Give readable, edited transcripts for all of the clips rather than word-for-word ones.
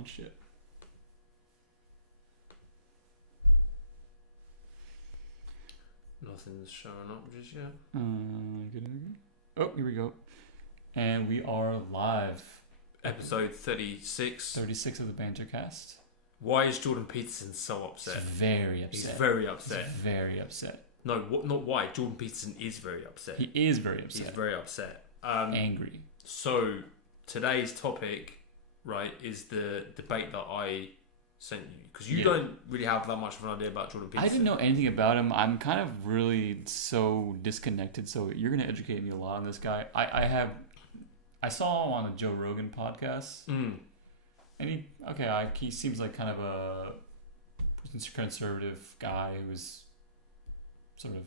launched yet. Nothing's showing up just yet. Oh, here we go. And we are live. Episode 36. 36 of the Bantercast. Why is Jordan Peterson so upset? He's very upset. He's very upset. He's very upset. No, not why. Jordan Peterson is very upset. He is very upset. He's very upset. Angry. So, today's topic, right, is the debate that I sent you. Because you don't really have that much of an idea about Jordan Peterson. I didn't know anything about him. I'm kind of really so disconnected. So, you're going to educate me a lot on this guy. I saw him on the Joe Rogan podcast. And he seems like kind of a conservative guy who's sort of,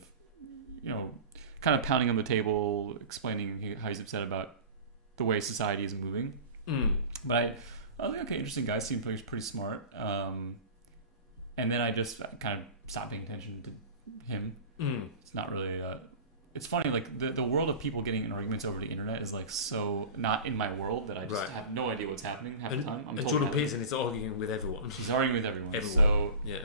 kind of pounding on the table, explaining how he's upset about the way society is moving. But I was like, okay, interesting guy. Seems like he's pretty smart. And then I just kind of stopped paying attention to him. It's not really... It's funny, like, the world of people getting in arguments over the internet is, like, so not in my world that I just have no idea what's happening half the time. And Jordan Peterson is arguing with everyone. He's arguing with everyone. So, yeah.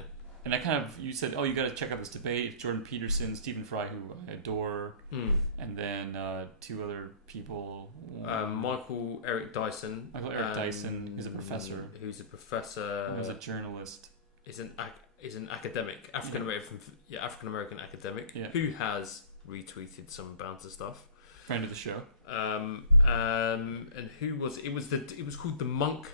And I kind of, you said, you got to check out this debate. It's Jordan Peterson, Stephen Fry, who I adore, and then two other people. Michael Eric Dyson. Dyson, who's a professor. Who's a journalist. Is an academic, African American academic, who has retweeted some Bouncer stuff. Friend of the show. And who was it? It was called the Monk.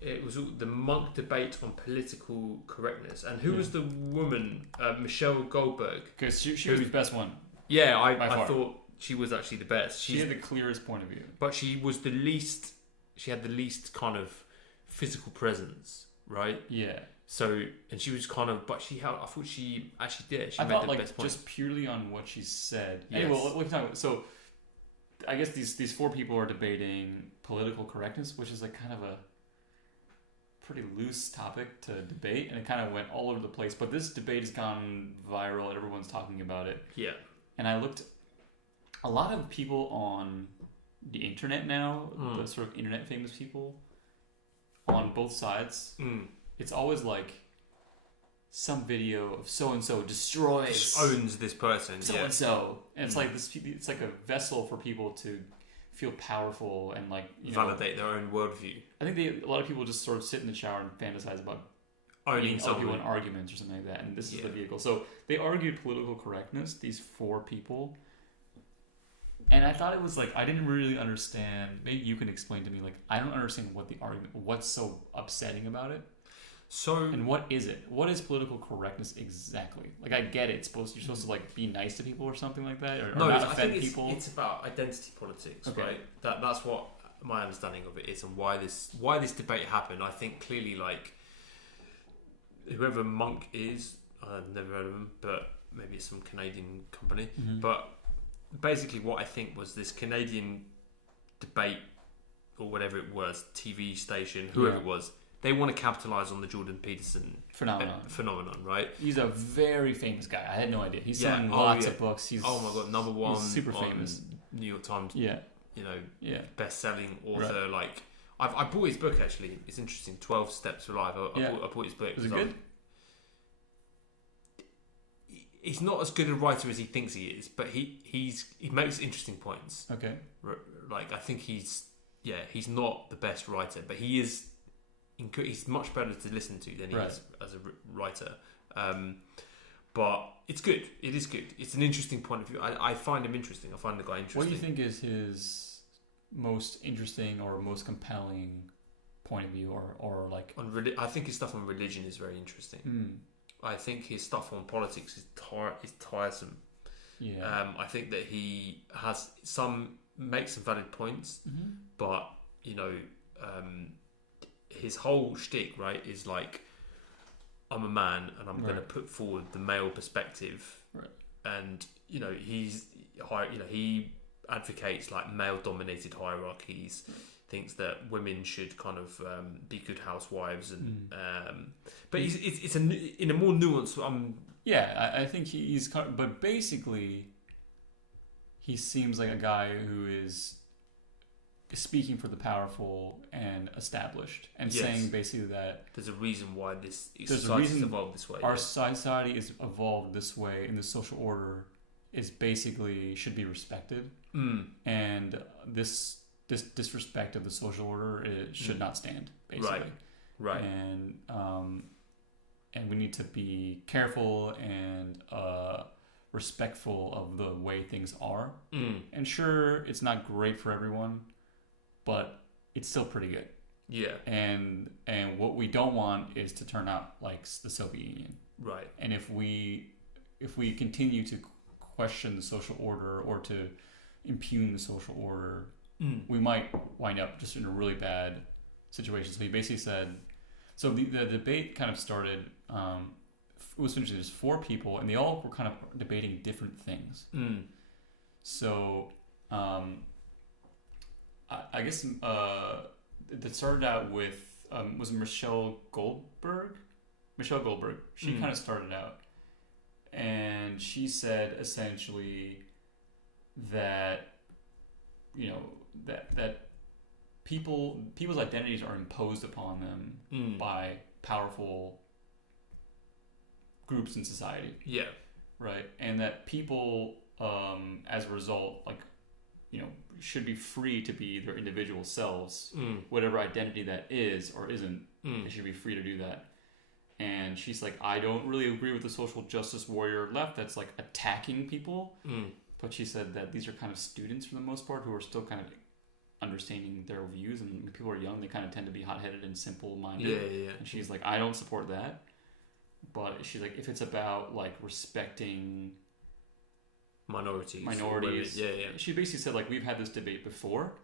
It was the Monk debate on political correctness. And who was the woman? Michelle Goldberg. Because she was the best one. Yeah, I thought she was actually the best. She had the clearest point of view. But she was the least. She had the least kind of physical presence, right? Yeah. So, and she was kind of, but I thought she actually did. She made the best point. Just purely on what she said. Yes. Anyway, we can talk about, so, I guess these four people are debating political correctness, which is like kind of a pretty loose topic to debate, and it kind of went all over the place. But this debate has gone viral, and everyone's talking about it. Yeah. And I looked, a lot of people on the internet now, the sort of internet famous people, on both sides, it's always like some video of so and so destroys, just owns this person, so and so, and it's like this. It's like a vessel for people to feel powerful and like validate their own worldview. I think a lot of people just sort of sit in the shower and fantasize about owning someone, people in arguments or something like that, and this is the vehicle. So they argued political correctness. These four people. And I thought it was like, I didn't really understand. Maybe you can explain to me. Like, I don't understand what the argument, what's so upsetting about it. And what is it? What is political correctness exactly? Like, I get it. You're supposed to like be nice to people or something like that, or not offend people. It's about identity politics, right? That's what my understanding of it is, and why this debate happened. I think clearly, like, whoever Monk is, I've never heard of him, but maybe it's some Canadian company, but. Basically, what I think was this Canadian debate, or whatever it was, TV station, whoever it was, they want to capitalize on the Jordan Peterson phenomenon, right? He's a very famous guy. I had no idea. He's selling lots of books. He's my god, number one, he's super famous. New York Times, best-selling author. Right. Like, I bought his book actually. It's interesting. 12 Steps for Life. I bought his book. Was it good? He's not as good a writer as he thinks he is, but he makes interesting points. Okay. Like, I think he's not the best writer, but he's much better to listen to than he is as a writer. But it's good. It is good. It's an interesting point of view. I find him interesting. I find the guy interesting. What do you think is his most interesting or most compelling point of view, or like? I think his stuff on religion is very interesting. I think his stuff on politics is tiresome. Yeah. I think that he makes some valid points, but his whole shtick, right, is like, I'm a man and I'm going to put forward the male perspective, and he advocates like male-dominated hierarchies. Thinks that women should kind of be good housewives, and but it's in a more nuanced. I think he's, but basically, he seems like a guy who is speaking for the powerful and established, and Yes. saying basically that There's a reason why this There's a society's reason evolved this way. our society is evolved this way, and the social order is basically should be respected, and this disrespect of the social order should not stand, basically. Right. And we need to be careful and respectful of the way things are. And sure, it's not great for everyone, but it's still pretty good. Yeah. And what we don't want is to turn out like the Soviet Union. Right. And if we continue to question the social order or to impugn the social order, we might wind up just in a really bad situation. So he basically said, so the debate kind of started, it was interesting, there's 4 people, and they all were kind of debating different things. So, I guess that started out with, was Michelle Goldberg? Michelle Goldberg. She kind of started out, and she said essentially that, that people's identities are imposed upon them by powerful groups in society. Yeah. Right. And that people, as a result, should be free to be their individual selves, whatever identity that is or isn't. They should be free to do that. And she's like, I don't really agree with the social justice warrior left that's like attacking people. But she said that these are kind of students for the most part who are still kind of understanding their views, and when people are young, they kind of tend to be hot-headed and simple-minded. Yeah. And she's like, I don't support that. But she's like, if it's about like respecting minorities, yeah. She basically said like, we've had this debate before,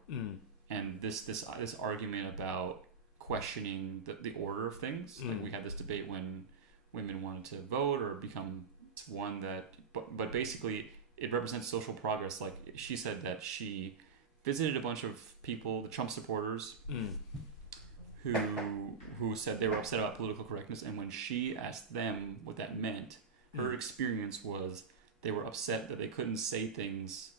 and this argument about questioning the order of things. Like we had this debate when women wanted to vote or become one that, but basically it represents social progress. Like she said that she visited a bunch of people, the Trump supporters, who said they were upset about political correctness, and when she asked them what that meant, her experience was they were upset that they couldn't say things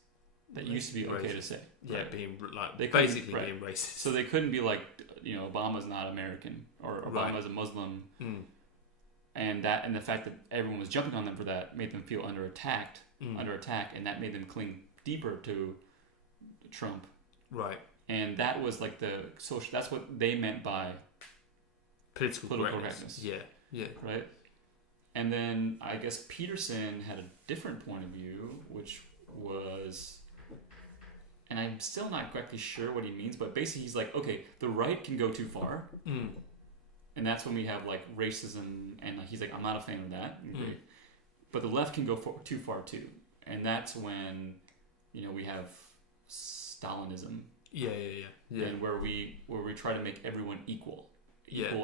that used to be okay to say. Yeah, right? being like they basically being racist. So they couldn't be like, Obama's not American or Obama's a Muslim, and the fact that everyone was jumping on them for that made them feel under attack, and that made them cling deeper to Trump. Right. And that was like the social. That's what they meant by political correctness. Yeah. Right. And then I guess Peterson had a different point of view, which was, and I'm still not exactly sure what he means, but basically he's like, okay, the right can go too far, and that's when we have like racism, and he's like, I'm not a fan of that, but the left can go too far too, and that's when we have Stalinism. Yeah. And where we try to make everyone equal,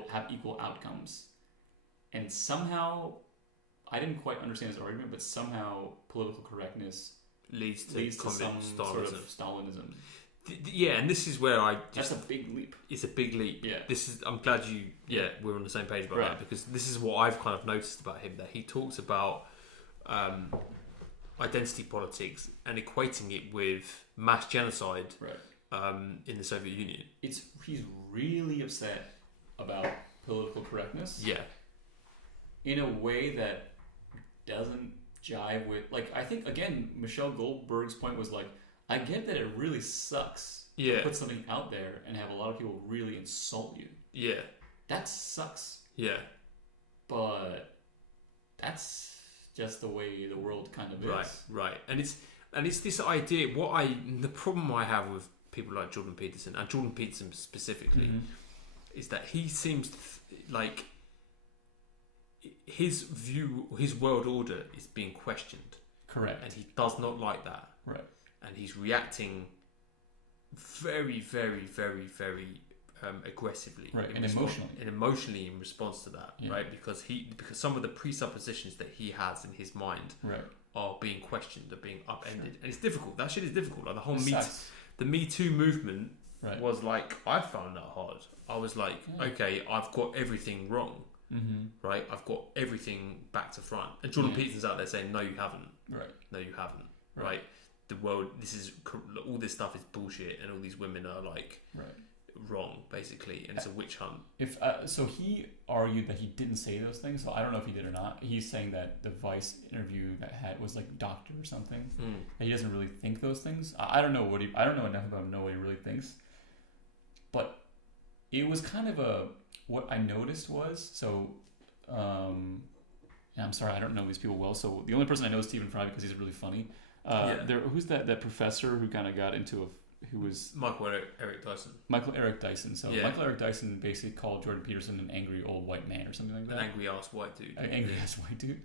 have equal outcomes, and somehow I didn't quite understand his argument, but somehow political correctness leads to some sort of Stalinism. And this is where that's a big leap. It's a big leap. Yeah. I'm glad we're on the same page about that, because this is what I've kind of noticed about him, that he talks about identity politics and equating it with mass genocide. Right. In the Soviet Union. He's really upset about political correctness. Yeah. In a way that doesn't jive with, like, I think again Michelle Goldberg's point was like, I get that it really sucks to put something out there and have a lot of people really insult you. Yeah. That sucks. Yeah. But that's just the way the world kind of is. Right. And it's this idea, the problem I have with people like Jordan Peterson, and Jordan Peterson specifically, is that he seems like his view, his world order is being questioned. Correct. And he does not like that. Right. And he's reacting very, very, very, very aggressively. Right. And emotionally in response to that. Yeah. Right. Because some of the presuppositions that he has in his mind are being questioned, are being upended. And it's difficult. That shit is difficult. Like the Me Too movement was like, I found that hard. I was like, okay, I've got everything wrong, right? I've got everything back to front. And Jordan Peterson's out there saying, no, you haven't. Right. No, you haven't. Right. the world, all this stuff is bullshit, and all these women are like wrong, basically, and it's a witch hunt. If so, he argued that he didn't say those things. So I don't know if he did or not. He's saying that the Vice interview that had was like doctor or something. And he doesn't really think those things. I don't know I don't know enough about him to know what he really thinks. But it was kind of what I noticed was so. I'm sorry, I don't know these people well. So the only person I know is Stephen Fry because he's really funny. Who's that professor who kind of got into who was Michael Eric Dyson. Michael Eric Dyson. So Michael Eric Dyson basically called Jordan Peterson an angry old white man or something like that. An angry ass white dude. An angry ass white dude.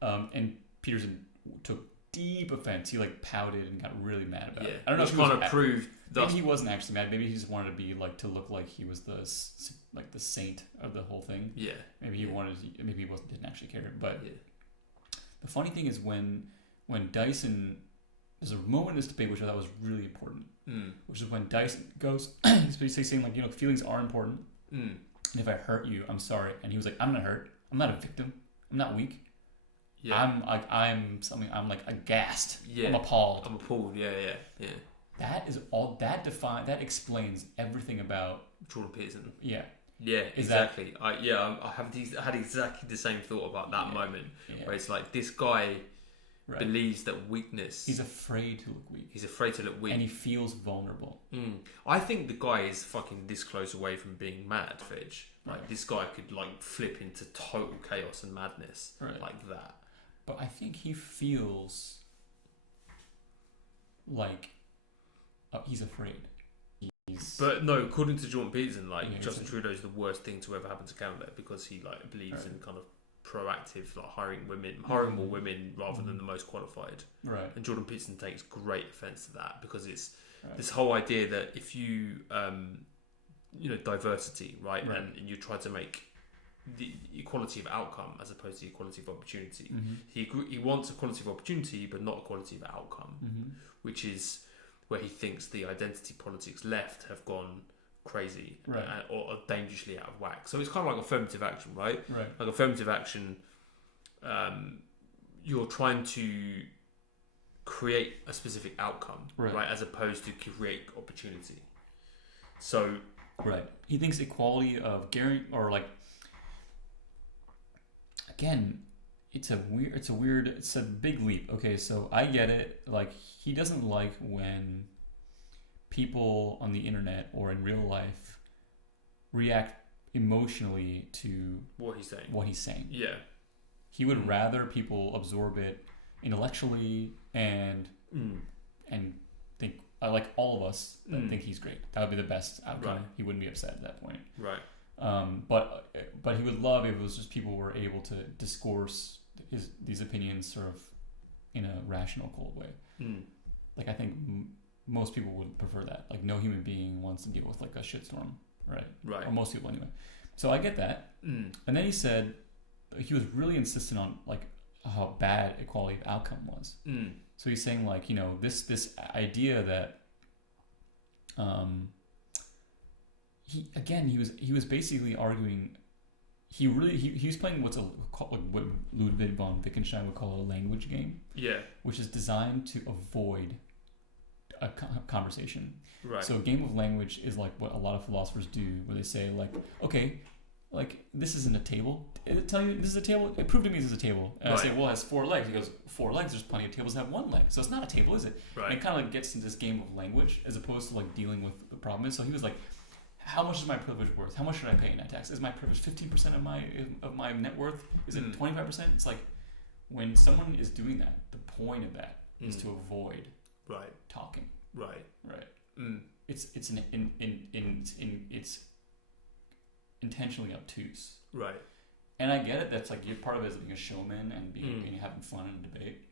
And Peterson took deep offense. He like pouted and got really mad about it. I don't know if he kind of proved. Maybe he wasn't actually mad. Maybe he just wanted to be like to look like he was the saint of the whole thing. Yeah. Maybe he wanted. Maybe he didn't actually care. But the funny thing is when Dyson, there's a moment in this debate which I thought was really important, which is when Dyson goes, he's basically saying like feelings are important, and if I hurt you, I'm sorry. And he was like, I'm not hurt. I'm not a victim. I'm not weak. Yeah. I'm like aghast. Yeah. I'm appalled. Yeah. That is all that explains everything about Jordan Peterson. Yeah. Yeah, exactly. I had exactly the same thought about that moment where it's like this guy believes that weakness. He's afraid to look weak. He's afraid to look weak, and he feels vulnerable. I think the guy is fucking this close away from being mad, Fidge. Like this guy could like flip into total chaos and madness like that. But I think he feels like he's afraid. But no, according to Jordan Peterson, like Justin Trudeau is the worst thing to ever happen to Canada because he like believes in kind of proactive, like hiring more women rather than the most qualified. Right. And Jordan Peterson takes great offense to that because it's this whole idea that if you, diversity, right, and you try to make the equality of outcome as opposed to equality of opportunity. He wants equality of opportunity, but not equality of outcome, which is where he thinks the identity politics left have gone crazy or are dangerously out of whack. So it's kind of like affirmative action, right? Like affirmative action, you're trying to create a specific outcome, right? As opposed to create opportunity. So, he thinks equality of guarantee or like. Again, it's a big leap. Okay, so I get it. Like he doesn't like when people on the internet or in real life react emotionally to what he's saying. Yeah. He would rather people absorb it intellectually and think like all of us that think he's great. That would be the best outcome. He wouldn't be upset at that point. Right. But he would love if it was just people were able to discourse these opinions sort of in a rational, cold way. Like I think most people would prefer that. Like no human being wants to deal with like a shitstorm, right? Or most people anyway. So I get that. And then he said he was really insistent on like how bad equality of outcome was. So he's saying like this idea that he was basically arguing. He was playing what Ludwig von Wittgenstein would call a language game. Yeah. Which is designed to avoid a conversation. Right. So a game of language is like what a lot of philosophers do, where they say like, okay, like this isn't a table. Tell you this is a table. Prove to me this is a table. And I say, well, it has 4 legs. He goes, 4 legs. There's plenty of tables that have 1 leg, so it's not a table, is it? Right. And it kind of like gets into this game of language as opposed to like dealing with the problem. So he was like, how much is my privilege worth? How much should I pay in net tax? Is my privilege 15% of my net worth? Is it 25%? It's like when someone is doing that, the point of that is to avoid talking. Right. It's intentionally obtuse. Right. And I get it. That's like you're part of it as being a showman and being having fun in a debate.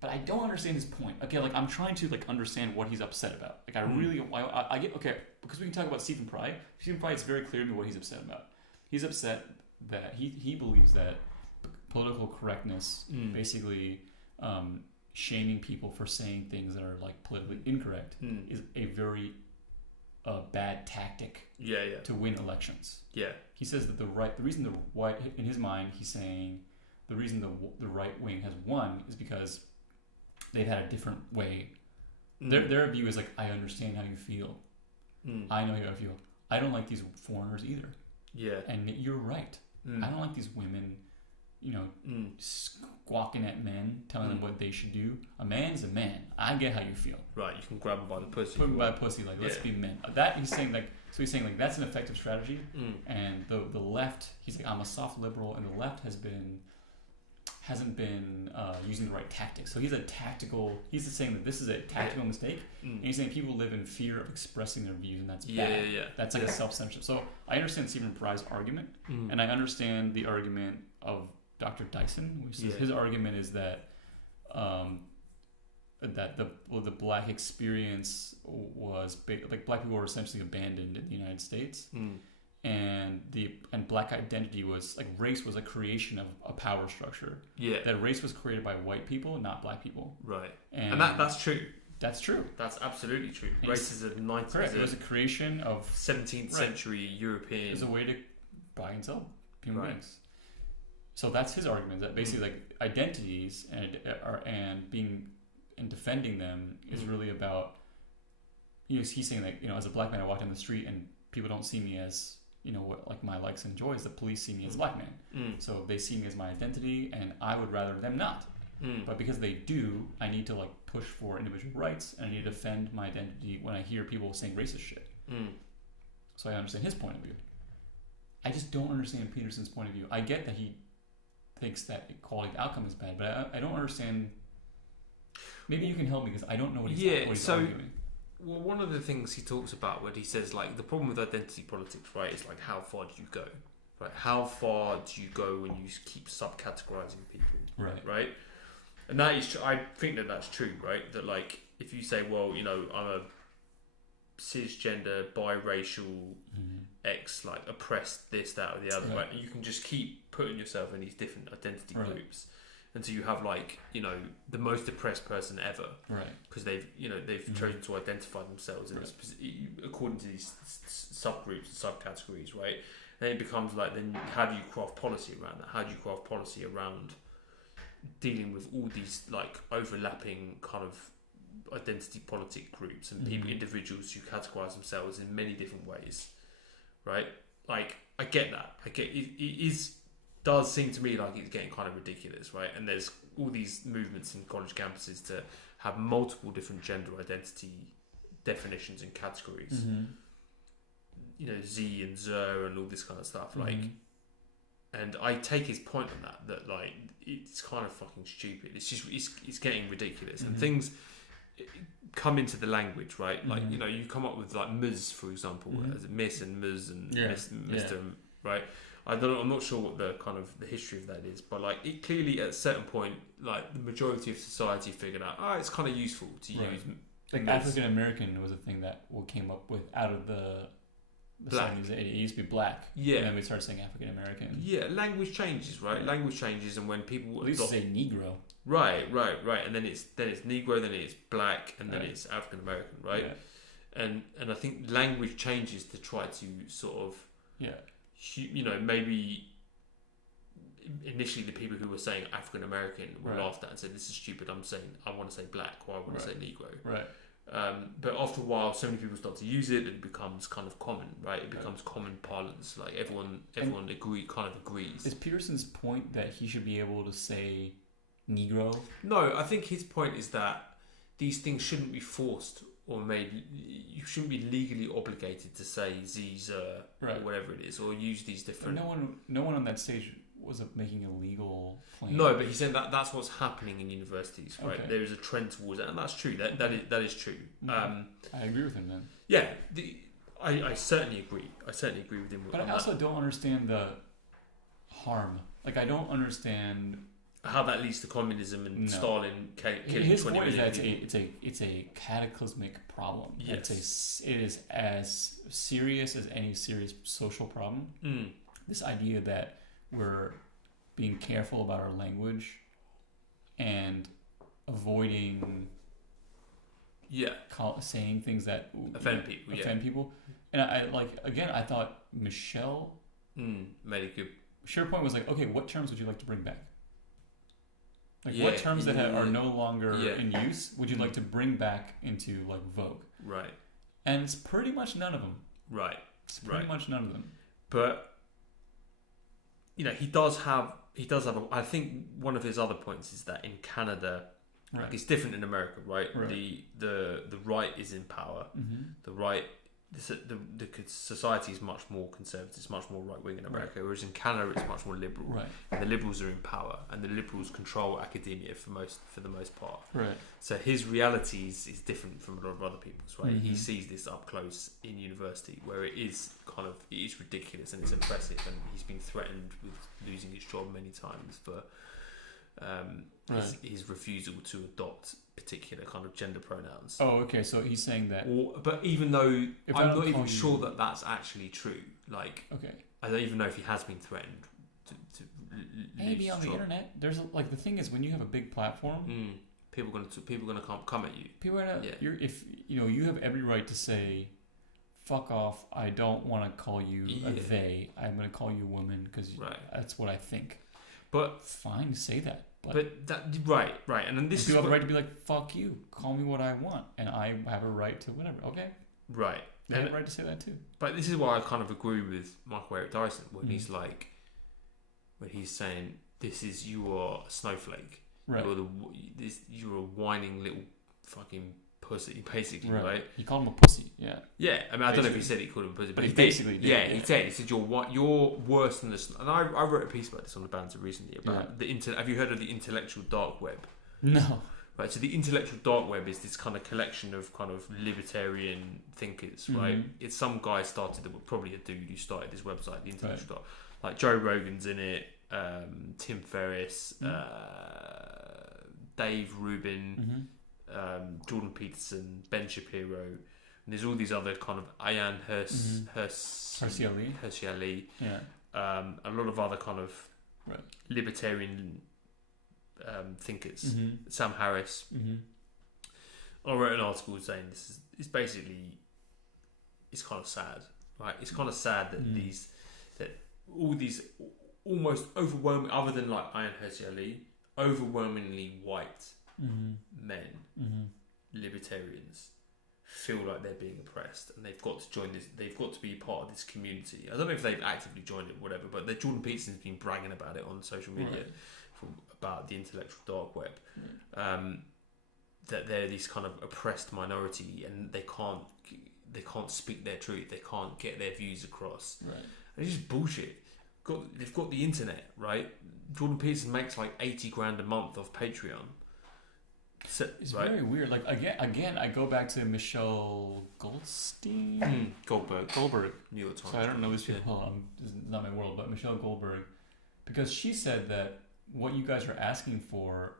But I don't understand his point. Okay, like I'm trying to like understand what he's upset about. Like I get because we can talk about Stephen Fry. Stephen Fry, it's very clear to me what he's upset about. He's upset that he believes that political correctness, basically shaming people for saying things that are like politically incorrect, is a very bad tactic. To win elections. Yeah. He says that in his mind, he's saying the reason the right wing has won is because they've had a different way. Their view is like, I understand how you feel. I know how you feel. I don't like these foreigners either. Yeah. And you're right. I don't like these women, squawking at men, telling them what they should do. A man's a man. I get how you feel. Right, you can grab him by the pussy. Put him by the pussy, like, let's be men. That he's saying, like, he's saying, like, that's an effective strategy. And the left, he's like, I'm a soft liberal, and the left hasn't been using the right tactics. So he's saying that this is a tactical mistake, and he's saying people live in fear of expressing their views, and that's bad. That's like a self-censorship. So I understand Stephen Fry's argument, and I understand the argument of Dr. Dyson, which is his argument is that that the black experience was like black people were essentially abandoned in the United States. And black identity was like race was a creation of a power structure. That race was created by white people, not black people. Right. And that's true. That's true. That's absolutely true. Race is a 19th. Correct. It was a creation of 17th century European. It was a way to buy and sell human beings. So that's his argument, that basically like identities and being and defending them is really about. He's saying that as a black man I walk down the street and people don't see me as what like my likes and joys. The police see me as a black man, so they see me as my identity, and I would rather them not. But because they do, I need to like push for individual rights, and I need to defend my identity when I hear people saying racist shit. So I understand his point of view. I just don't understand Peterson's point of view. I get that he thinks that equality of outcome is bad, but I don't understand. Maybe you can help me because I don't know what he's arguing. Well, one of the things he talks about when he says like the problem with identity politics, right, is like how far do you go, right? How far do you go when you keep subcategorizing people, right? And that is, I think that's true, right? That like if you say, well, I'm a cisgender, biracial, X, like oppressed, this, that, or the other, right? And you can just keep putting yourself in these different identity groups until you have like the most oppressed person ever, right? Because they've chosen to identify themselves according to these subgroups and subcategories, right? Then it becomes like, then how do you craft policy around that? How do you craft policy around dealing with all these like overlapping kind of identity politic groups and people, individuals who categorize themselves in many different ways, right? Like I get that. I get it does seem to me like it's getting kind of ridiculous, right? And there's all these movements in college campuses to have multiple different gender identity definitions and categories. Z and Zer and all this kind of stuff, like. And I take his point on that like it's kind of fucking stupid. It's just it's getting ridiculous, and things come into the language, right? Like you come up with like Ms, for example, as Miss and Ms and Mr, right? I'm not sure what the kind of the history of that is, but like it clearly at a certain point, like the majority of society figured out, it's kind of useful to use. Like African American was a thing that we came up with out of the black. 70s, 80s. It used to be black. Yeah. And then we started saying African American. Yeah, language changes, right? Language changes, and when people used to say Negro. Right. And then it's Negro, then it's black, and then it's African American, right? Yeah. And I think language changes to try to sort of maybe initially the people who were saying African American were laughed at and said, this is stupid, I want to say black, or I want to say Negro. Right. But after a while, so many people start to use it, it becomes kind of common, right? It becomes common parlance. Like everyone agrees. Is Peterson's point that he should be able to say Negro? No, I think his point is that these things shouldn't be forced or made. You shouldn't be legally obligated to say Z's or whatever it is, or use these different. No one on that stage was making a legal claim. No, but he said that's what's happening in universities, right? Okay. There is a trend towards it, and that's true. That is true. I agree with him then. Yeah, I certainly agree. I certainly agree with him. But I also don't understand the harm. Like I don't understand how that leads to communism and Stalin killing his 20 point million is that it's a cataclysmic problem. Yes. It is as serious as any serious social problem. This idea that we're being careful about our language and avoiding saying things that offend people. And I thought Michelle made a good. Her point was like, okay, what terms would you like to bring back? Like what terms that are no longer Yeah. in use would you like to bring back into like vogue? Right. And it's pretty much none of them. Right. It's pretty much none of them. But you know, he does have. I think one of his other points is that in Canada, Right. like it's different in America, right? Right. The right is in power. Mm-hmm. The right, the society is much more conservative. It's much more right wing in America, whereas in Canada it's much more liberal. Right. And the liberals are in power, and the liberals control academia for the most part. Right. So his reality is different from a lot of other people's. Right. Mm-hmm. He sees this up close in university, where it is ridiculous and it's oppressive, and he's been threatened with losing his job many times for his refusal to adopt particular kind of gender pronouns. Oh, okay. So he's saying that. But even though If I'm not even sure that that's actually true, like, okay, I don't even know if he has been threatened to maybe lose on his the job. internet. There's like the thing is when you have a big platform, people gonna come at you. People are gonna. You're, if you have every right to say, "Fuck off! I don't want to call you a they. I'm gonna call you a woman because that's what I think." But fine, say that. But that right, and then this you have the right to be like, "Fuck you! Call me what I want," and I have a right to whatever. Okay, right. I have a right to say that too. But this is why I kind of agree with Michael Eric Dyson when he's like, when he's saying, "This is you are a snowflake. Right. You're a whining little fucking pussy, basically, right?" He called him a pussy. Yeah. Yeah. I mean, I don't know if he said he called him a pussy, but he basically did. did. Yeah, he said. He said you're worse than this. And I wrote a piece about this on the Banter recently about have you heard of the intellectual dark web? No. Right, so the intellectual dark web is this kind of collection of kind of libertarian thinkers, right? It's some guy started, probably a dude who started this website, the intellectual dark. Like Joe Rogan's in it, Tim Ferriss, Dave Rubin, Jordan Peterson, Ben Shapiro, and there's all these other kind of Ayaan Hirsi Ali, a lot of other kind of libertarian thinkers, Sam Harris. I wrote an article saying it's basically, it's kind of sad, right? It's kind of sad that all these almost overwhelming, other than like Ayaan Hirsi Ali, overwhelmingly white men, libertarians, feel like they're being oppressed, and they've got to join this. They've got to be part of this community. I don't know if they've actively joined it, or whatever, but Jordan Peterson's been bragging about it on social media. About the intellectual dark web, that they're this kind of oppressed minority, and they can't speak their truth, they can't get their views across. Right. And it's just bullshit. They've got the internet, right? Jordan Peterson makes like $80,000 a month off Patreon. So, it's very weird. Like again, I go back to Michelle Goldstein, Goldberg, New York Times. So I don't know these people. This is not my world, but Michelle Goldberg, because she said that what you guys are asking for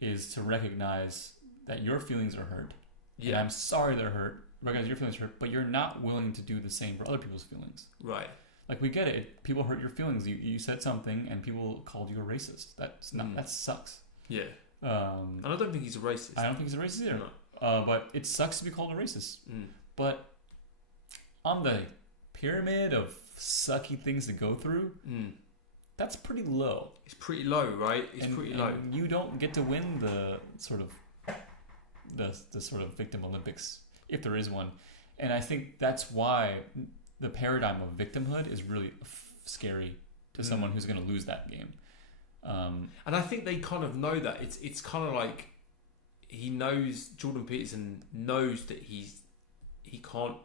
is to recognize that your feelings are hurt. Yeah. And I'm sorry they're hurt. Recognize your feelings are hurt, but you're not willing to do the same for other people's feelings. Right. Like, we get it. People hurt your feelings. You said something and people called you a racist. That's not, that sucks. Yeah. And I don't think he's a racist. I don't think he's a racist either. No. But it sucks to be called a racist. But on the pyramid of sucky things to go through, that's pretty low. It's pretty low, right? It's pretty low. You don't get to win the sort of the sort of victim Olympics, if there is one. And I think that's why the paradigm of victimhood is really scary to someone who's going to lose that game. And I think they kind of know that. It's kind of like Jordan Peterson knows that he can't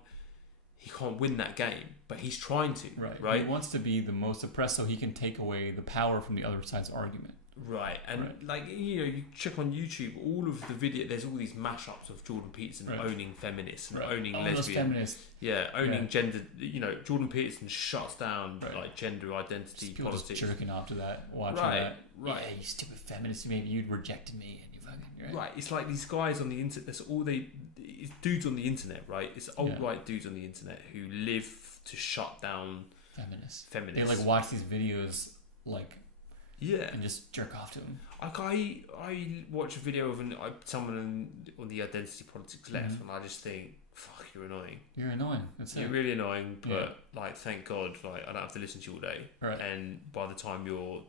win that game, but he's trying to. Right. He wants to be the most oppressed so he can take away the power from the other side's argument. Right. And like, you check on YouTube, all of the video, there's all these mashups of Jordan Peterson owning feminists and owning lesbians. Feminists. Yeah, owning gender. Jordan Peterson shuts down like gender identity people politics. Just jerking off to that, watching that. Right. Yeah, you stupid feminist, maybe you rejected me and you fucking right. It's like these guys on the internet. That's all it's dudes on the internet, right? It's alt-right dudes on the internet who live to shut down feminists. They like watch these videos like. Yeah, and just jerk off to him. Like I watch a video of someone on the identity politics left, and I just think, fuck, you're annoying. You're annoying. You're really annoying. But like, thank God, like I don't have to listen to you all day. Right. And by the time you're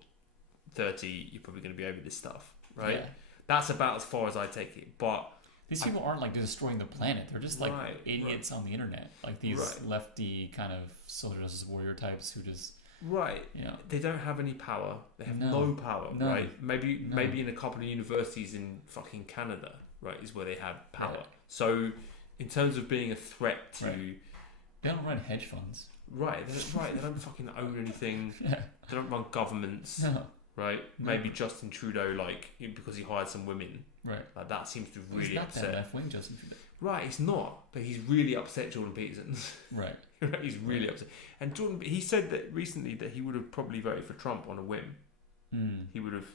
30, you're probably going to be over this stuff, right? Yeah. That's about as far as I take it. But these people aren't like destroying the planet. They're just like idiots on the internet. Like these lefty kind of social justice warrior types who just... Right. They don't have any power. They have no power, right? Maybe in a couple of universities in fucking Canada, right, is where they have power. Right. So in terms of being a threat to... Right. They don't run hedge funds. Right. They don't fucking own anything. Yeah. They don't run governments. No. Right? No. Maybe Justin Trudeau, like, because he hired some women. Right. Like, that seems to really he's not upset. That left-wing Justin Trudeau. Right, he's not. But he's really upset Jordan Peterson. Right. He's really upset. And Jordan, he said that recently that he would have probably voted for Trump on a whim. He would have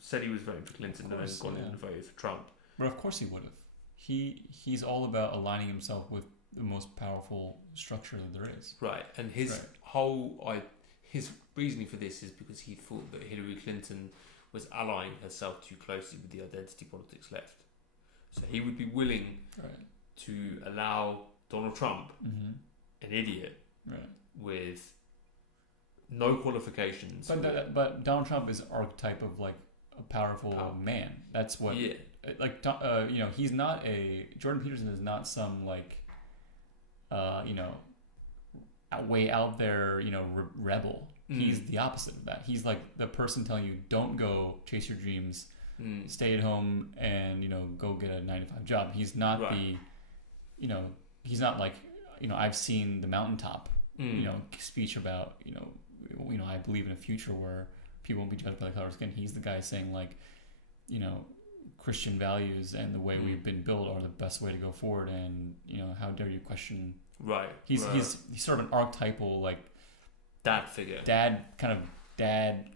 said he was voting for Clinton and then gone in and voted for Trump. But of course he would have. He's all about aligning himself with the most powerful structure that there is. Right. And his reasoning for this is because he thought that Hillary Clinton was allying herself too closely with the identity politics left. So he would be willing to allow Donald Trump, an idiot, with no qualifications. But Donald Trump is archetype of like a powerful man. That's what. Yeah. Like he's not Jordan Peterson is not some like, way out there rebel. He's the opposite of that. He's like the person telling you don't go chase your dreams. Stay at home and go get a 9-to-5 job. He's not he's not like I've seen the mountaintop speech about I believe in a future where people won't be judged by the color of skin. He's the guy saying like Christian values and the way we've been built are the best way to go forward, and how dare you question. He's sort of an archetypal like dad figure,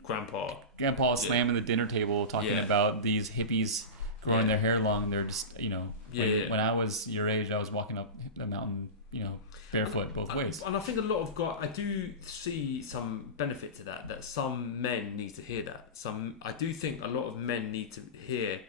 grandpa slamming the dinner table talking about these hippies growing their hair long. They're just when I was your age, I was walking up the mountain barefoot both ways. And I think a lot of I do see some benefit to that some men need to hear that. I do think a lot of men need to hear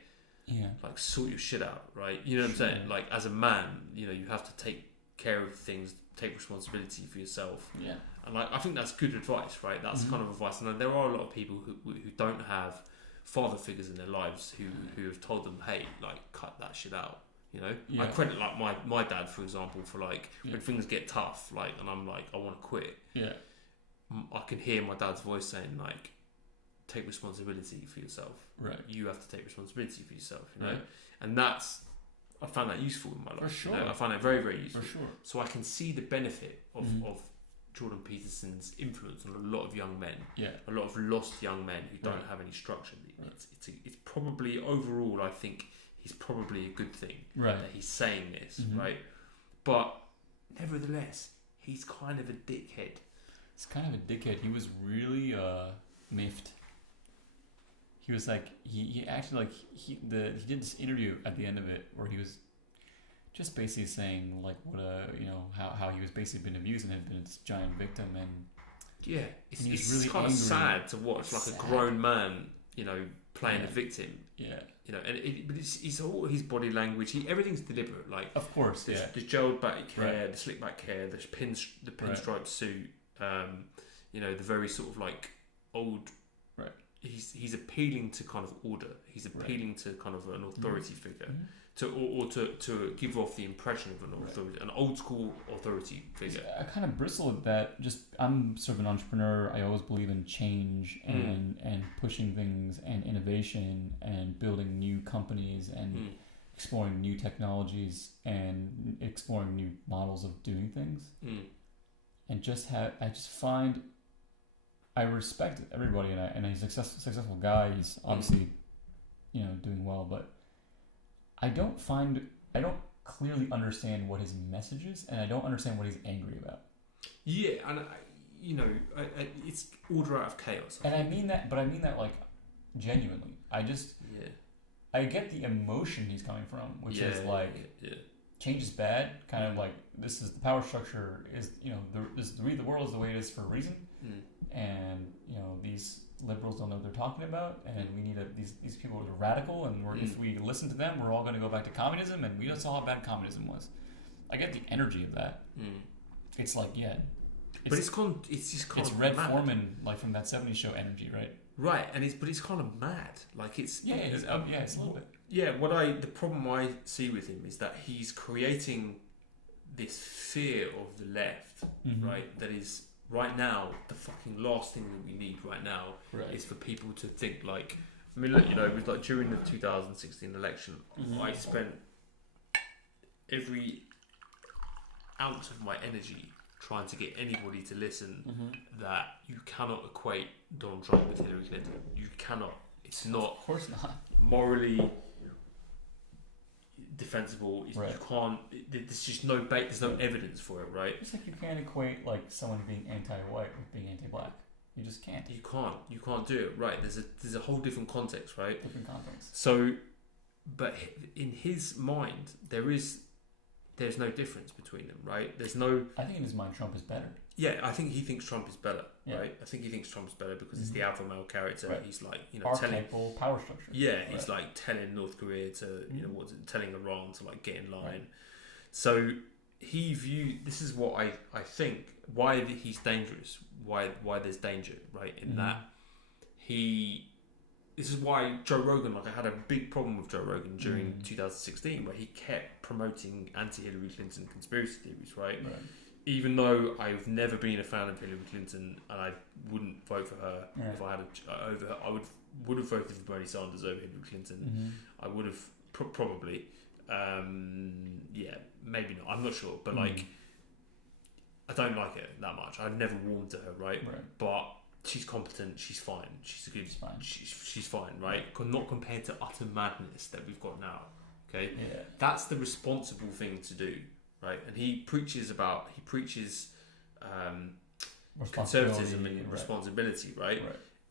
like sort your shit out, right? You know what I'm saying? Like as a man, you have to take care of things, take responsibility for yourself. Yeah. And I think that's good advice, right? That's kind of advice. And there are a lot of people who don't have father figures in their lives who have told them, hey, like cut that shit out. I credit like my dad, for example, for like when things get tough, like, and I'm like, I want to quit. Yeah. I can hear my dad's voice saying like, take responsibility for yourself. Right. You have to take responsibility for yourself. Right. And I found that useful in my life. For sure. I find that very, very useful. For sure. So I can see the benefit of Jordan Peterson's influence on a lot of young men. Yeah. A lot of lost young men who don't have any structure. Right. It's probably overall, I think he's probably a good thing that he's saying this, right? But nevertheless, he's kind of a dickhead. He's kind of a dickhead. He was really miffed. He was like he actually like he did this interview at the end of it where he was just basically saying like what how he was basically been abused and had been this giant victim, and it's really kind of sad to watch like a grown man playing a victim. Yeah. But it's all his body language. Everything's deliberate. Like, of course, the gelled back hair, the slick back hair, the pinstripe suit. The very sort of like old. Right. He's appealing to kind of order. He's appealing to kind of an authority figure, to give off the impression of an authority, an old school authority figure. I kind of bristle at that. I'm sort of an entrepreneur. I always believe in change and pushing things and innovation and building new companies and exploring new technologies and exploring new models of doing things. And I just find I respect everybody, and he's a successful guy. He's obviously doing well, but I don't clearly understand what his message is, and I don't understand what he's angry about. Yeah, and it's order out of chaos. And I mean that like genuinely. I get the emotion he's coming from, which is like change is bad. Kind of like this is the power structure is the world is the way it is for a reason, and these liberals don't know what they're talking about, and we need these people are radical, and if we listen to them, we're all going to go back to communism, and we just saw how bad communism was. I get the energy of that. It's like but it's just Red Foreman, like from that '70s show energy, right? Right, and it's kind of mad. Like it's it's a little bit. Yeah, the problem I see with him is that he's creating this fear of the left, right? That is right now the fucking last thing that we need right now is for people to think like. I mean, look, it was like during the 2016 election, I spent every ounce of my energy trying to get anybody to listen that you cannot equate Donald Trump with Hillary Clinton. You cannot. It's not. Of course not. Morally defensible. You can't. There's just no bait. There's no evidence for it, right? It's like you can't equate like someone being anti-white with being anti-black. You just can't. You can't do it, right? There's a whole different context, right? Different context. So, but in his mind, there's no difference between them, right? There's no. I think in his mind, Trump is better. Yeah, I think he thinks Trump is better, right? I think he thinks Trump's better because it's the alpha male character. Right. He's like, archetypal power structure. Yeah, he's like telling North Korea to, telling Iran to like get in line. Right. So this is what I think, why he's dangerous, why there's danger, right? In that this is why Joe Rogan, like I had a big problem with Joe Rogan during 2016 where he kept promoting anti-Hillary Clinton conspiracy theories, right? Even though I've never been a fan of Hillary Clinton and I wouldn't vote for her if I had I would have voted for Bernie Sanders over Hillary Clinton. I would have probably, maybe not. I'm not sure, but like, I don't like it that much. I've never warmed to her, right? But she's competent. She's fine. She's a good. She's fine, right? Not compared to utter madness that we've got now. Okay, that's the responsible thing to do. Right, and he preaches conservatism and responsibility, right?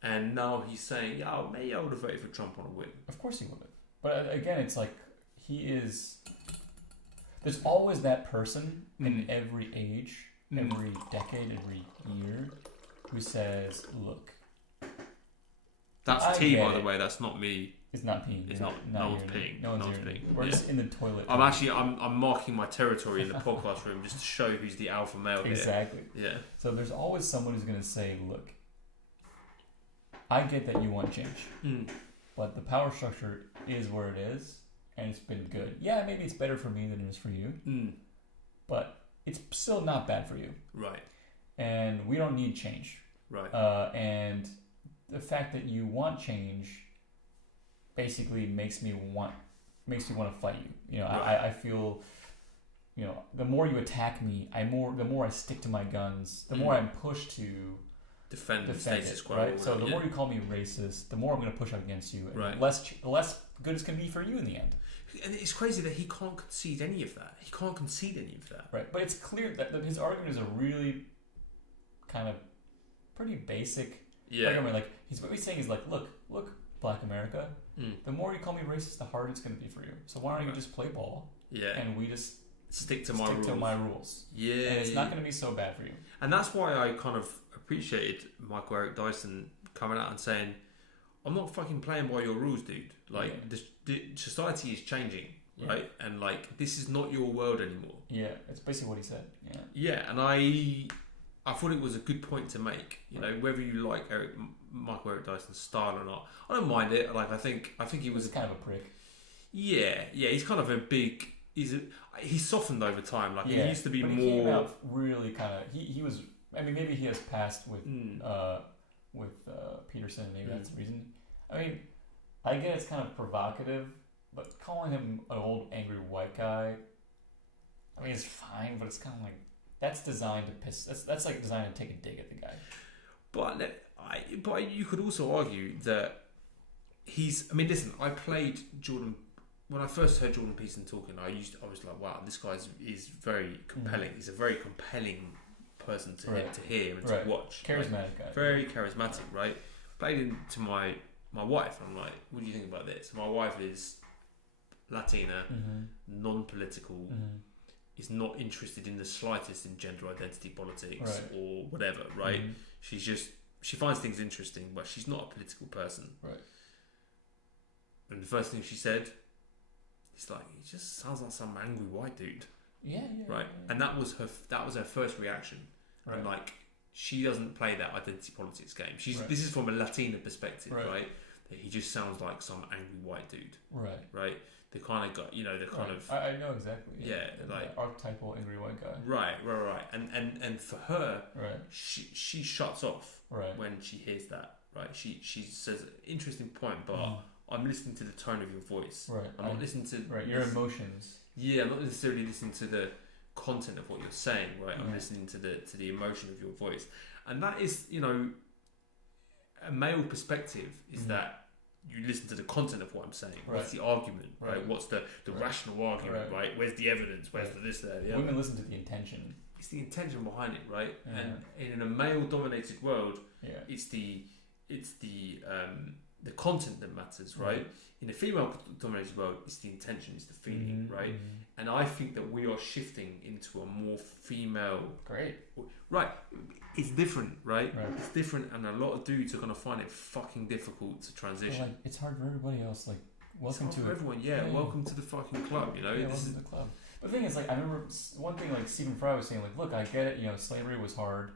And now he's saying, "Yeah, maybe I would have voted for Trump on a whim." Of course he would have, but again, it's like he is. There's always that person in every age, every decade, every year, who says, "Look." That's T, by the way. That's not me. It's not peeing. It's not. No one's peeing. No one's peeing. We're just in the toilet. I'm marking my territory in the podcast room just to show who's the alpha male here. Exactly. Yeah. So there's always someone who's going to say, "Look, I get that you want change, but the power structure is where it is, and it's been good. Yeah, maybe it's better for me than it is for you, but it's still not bad for you. Right. And we don't need change. Right. And the fact that you want change basically makes me want to fight you. I feel, the more you attack me, the more I stick to my guns, the more I'm pushed to defend the status quo. Right. So the more you call me racist, the more I'm going to push up against you, and the less good it's going to be for you in the end. And it's crazy that he can't concede any of that. He can't concede any of that. Right. But it's clear that his argument is a really kind of pretty basic argument. Like what he's saying is like, look, Black America. The more you call me racist, the harder it's going to be for you. So why don't you just play ball? Yeah. And we just stick to my rules. Yeah. And it's not going to be so bad for you. And that's why I kind of appreciated Michael Eric Dyson coming out and saying, "I'm not fucking playing by your rules, dude. Like the society is changing, right? And like this is not your world anymore." Yeah, it's basically what he said. Yeah. Yeah, and I thought it was a good point to make. Whether you like Michael Eric Dyson's style or not, I don't mind it. Like I think he was kind of a prick. Yeah, he's kind of a big. He's softened over time. Like he used to be more. He came out really kind of. He was. I mean, maybe he has passed with Peterson. Maybe that's the reason. I mean, I get it's kind of provocative, but calling him an old angry white guy, I mean, it's fine, but it's kind of like that's designed to piss. That's like designed to take a dig at the guy. But you could also argue that he's. I mean, listen. I played Jordan when I first heard Jordan Peterson talking. I was like, wow, this guy is very compelling. He's a very compelling person to hear and to watch. Charismatic guy. Very charismatic, right? Played him to my wife. I'm like, what do you think about this? My wife is Latina, non-political, is not interested in the slightest in gender identity politics or whatever, right? She finds things interesting, but she's not a political person. Right. And the first thing she said, it's like, he just sounds like some angry white dude. Yeah. Right. And that was her first reaction. Right. And like, she doesn't play that identity politics game. Right. This is from a Latina perspective, Right. right? That he just sounds like some angry white dude, Right. right? They kind of got, you know, they're kind of. I know exactly. Yeah, like archetypal angry white guy. Right. And for her, right, she shuts off right, when she hears that. Right. She says interesting point, but Mm. I'm listening to the tone of your voice. right. I'm not listening to your emotions. Yeah, I'm not necessarily listening to the content of what you're saying. Right. I'm Yeah. listening to the emotion of your voice, and that is, you know, a male perspective is that. You listen to the content of what I'm saying. Right. What's the argument? Right. Right. What's the Right. rational argument? Right. Right. Where's the evidence? Where's the this there? Yeah. Women listen to the intention. It's the intention behind it, right? Yeah. And in a male-dominated world, Yeah. it's the content that matters, right? In a female-dominated world, it's the intention, it's the feeling, right? Mm-hmm. And I think that we are shifting into a more female. Great. Right. It's different, right? Right. It's different, and a lot of dudes are gonna find it fucking difficult to transition. Like, it's hard for everybody else. Like, welcome it's to hard for everyone. Yeah. Welcome to the fucking club. You know. Yeah, This welcome is, to the club. But the thing is, like, I remember one thing, like Stephen Fry was saying, like, look, I get it. You know, slavery was hard,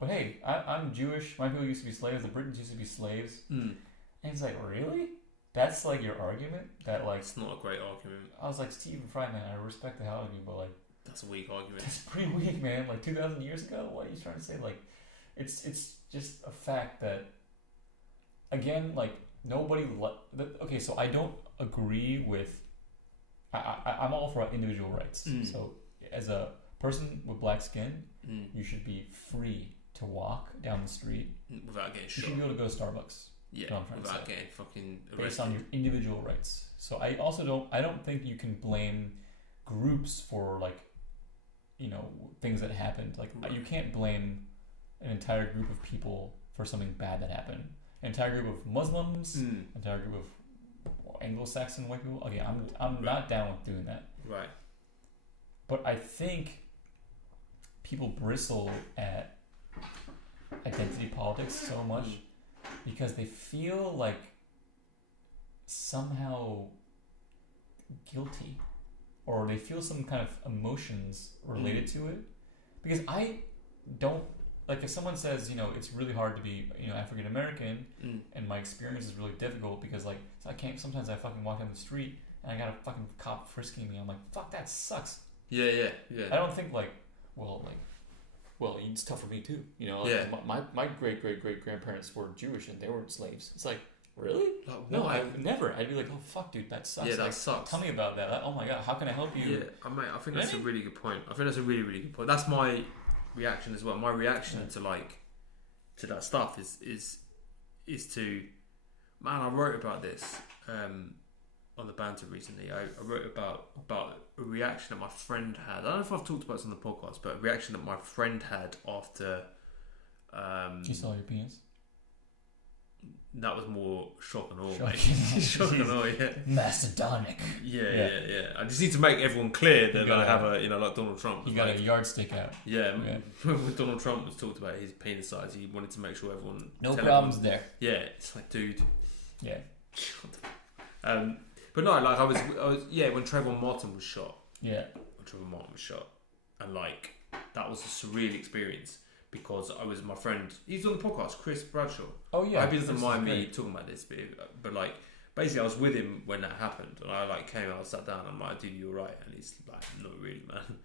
but hey, I'm Jewish. My people used to be slaves. The Britons used to be slaves. And he's like, really? That's like your argument? That like it's not a great argument. I was like, Stephen Fry, man, I respect the hell out of you, but like that's a weak argument. That's pretty weak, man. Like 2,000 years ago, what are you trying to say? Like, it's just a fact that, again, like nobody. Okay, so I don't agree with. I'm all for individual rights. So as a person with black skin, you should be free to walk down the street without getting shot. You should be able to go to Starbucks. Yeah, without getting fucking arrested. Based on your individual rights. So I also don't think you can blame groups for like, you know, things that happened. Like you can't blame an entire group of people for something bad that happened. An entire group of Muslims, an entire group of Anglo-Saxon white people. Okay, I'm not down with doing that. Right. But I think people bristle at identity politics so much because they feel like somehow guilty or they feel some kind of emotions related to it. Because I don't, like if someone says, you know, it's really hard to be, you know, African American and my experience is really difficult because like sometimes I fucking walk down the street and I got a fucking cop frisking me. I'm like, fuck, that sucks. Yeah. I don't think like, well, it's tough for me too. You know, like my great grandparents were Jewish and they weren't slaves. It's like, really? Like, no, I never. I'd be like, oh fuck, dude, that sucks. Yeah, that like, sucks. Tell me about that. Oh my god, how can I help you? Yeah, I think that's a really good point. I think that's a really, really good point. That's my reaction as well. My reaction to that stuff is to, man, I wrote about this on the banter recently. I wrote about a reaction that my friend had. I don't know if I've talked about this on the podcast, but a reaction that my friend had after you saw your penis? That was more shock and awe, Shock mate. Shock and awe, yeah. Mastodonic. Yeah. I just need to make everyone clear that I have a, like Donald Trump. He got a yardstick out. Yeah, when Donald Trump was talked about his penis size, he wanted to make sure everyone... No problems there. Yeah, it's like, dude. Yeah. But no, like I was when Trayvon Martin was shot. Yeah. When Trayvon Martin was shot. And like, that was a surreal experience. Because I was my friend, he's on the podcast, Chris Bradshaw. Oh yeah, I hope he doesn't mind me talking about this, but like basically I was with him when that happened, and I like came out, I sat down, and I'm like, dude, you're right, and he's like, not really, man,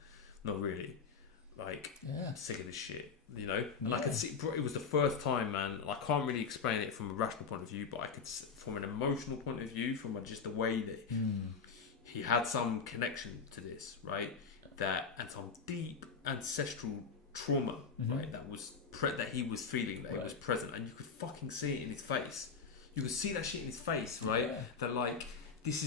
not really, like, I'm sick of this shit, you know. And I could see, bro, it was the first time, man. I can't really explain it from a rational point of view, but I could, from an emotional point of view, from just the way that he had some connection to this, right, and some deep ancestral trauma, right? That he was feeling, that it was present, and you could fucking see it in his face. You could see that shit in his face, right? Yeah. That like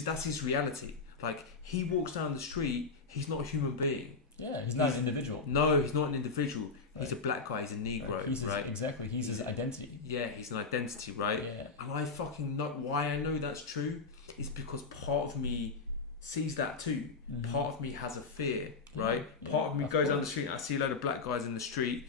that's his reality. Like he walks down the street, he's not a human being. Yeah, he's not an individual. No, he's not an individual. Right. He's a black guy. He's a Negro, right? Exactly. He's his identity. Yeah, he's an identity, right? Yeah. And I fucking know why I know that's true. It's because part of me sees that too. Part of me has a fear, right? Part of me goes down the street and I see a load of black guys in the street.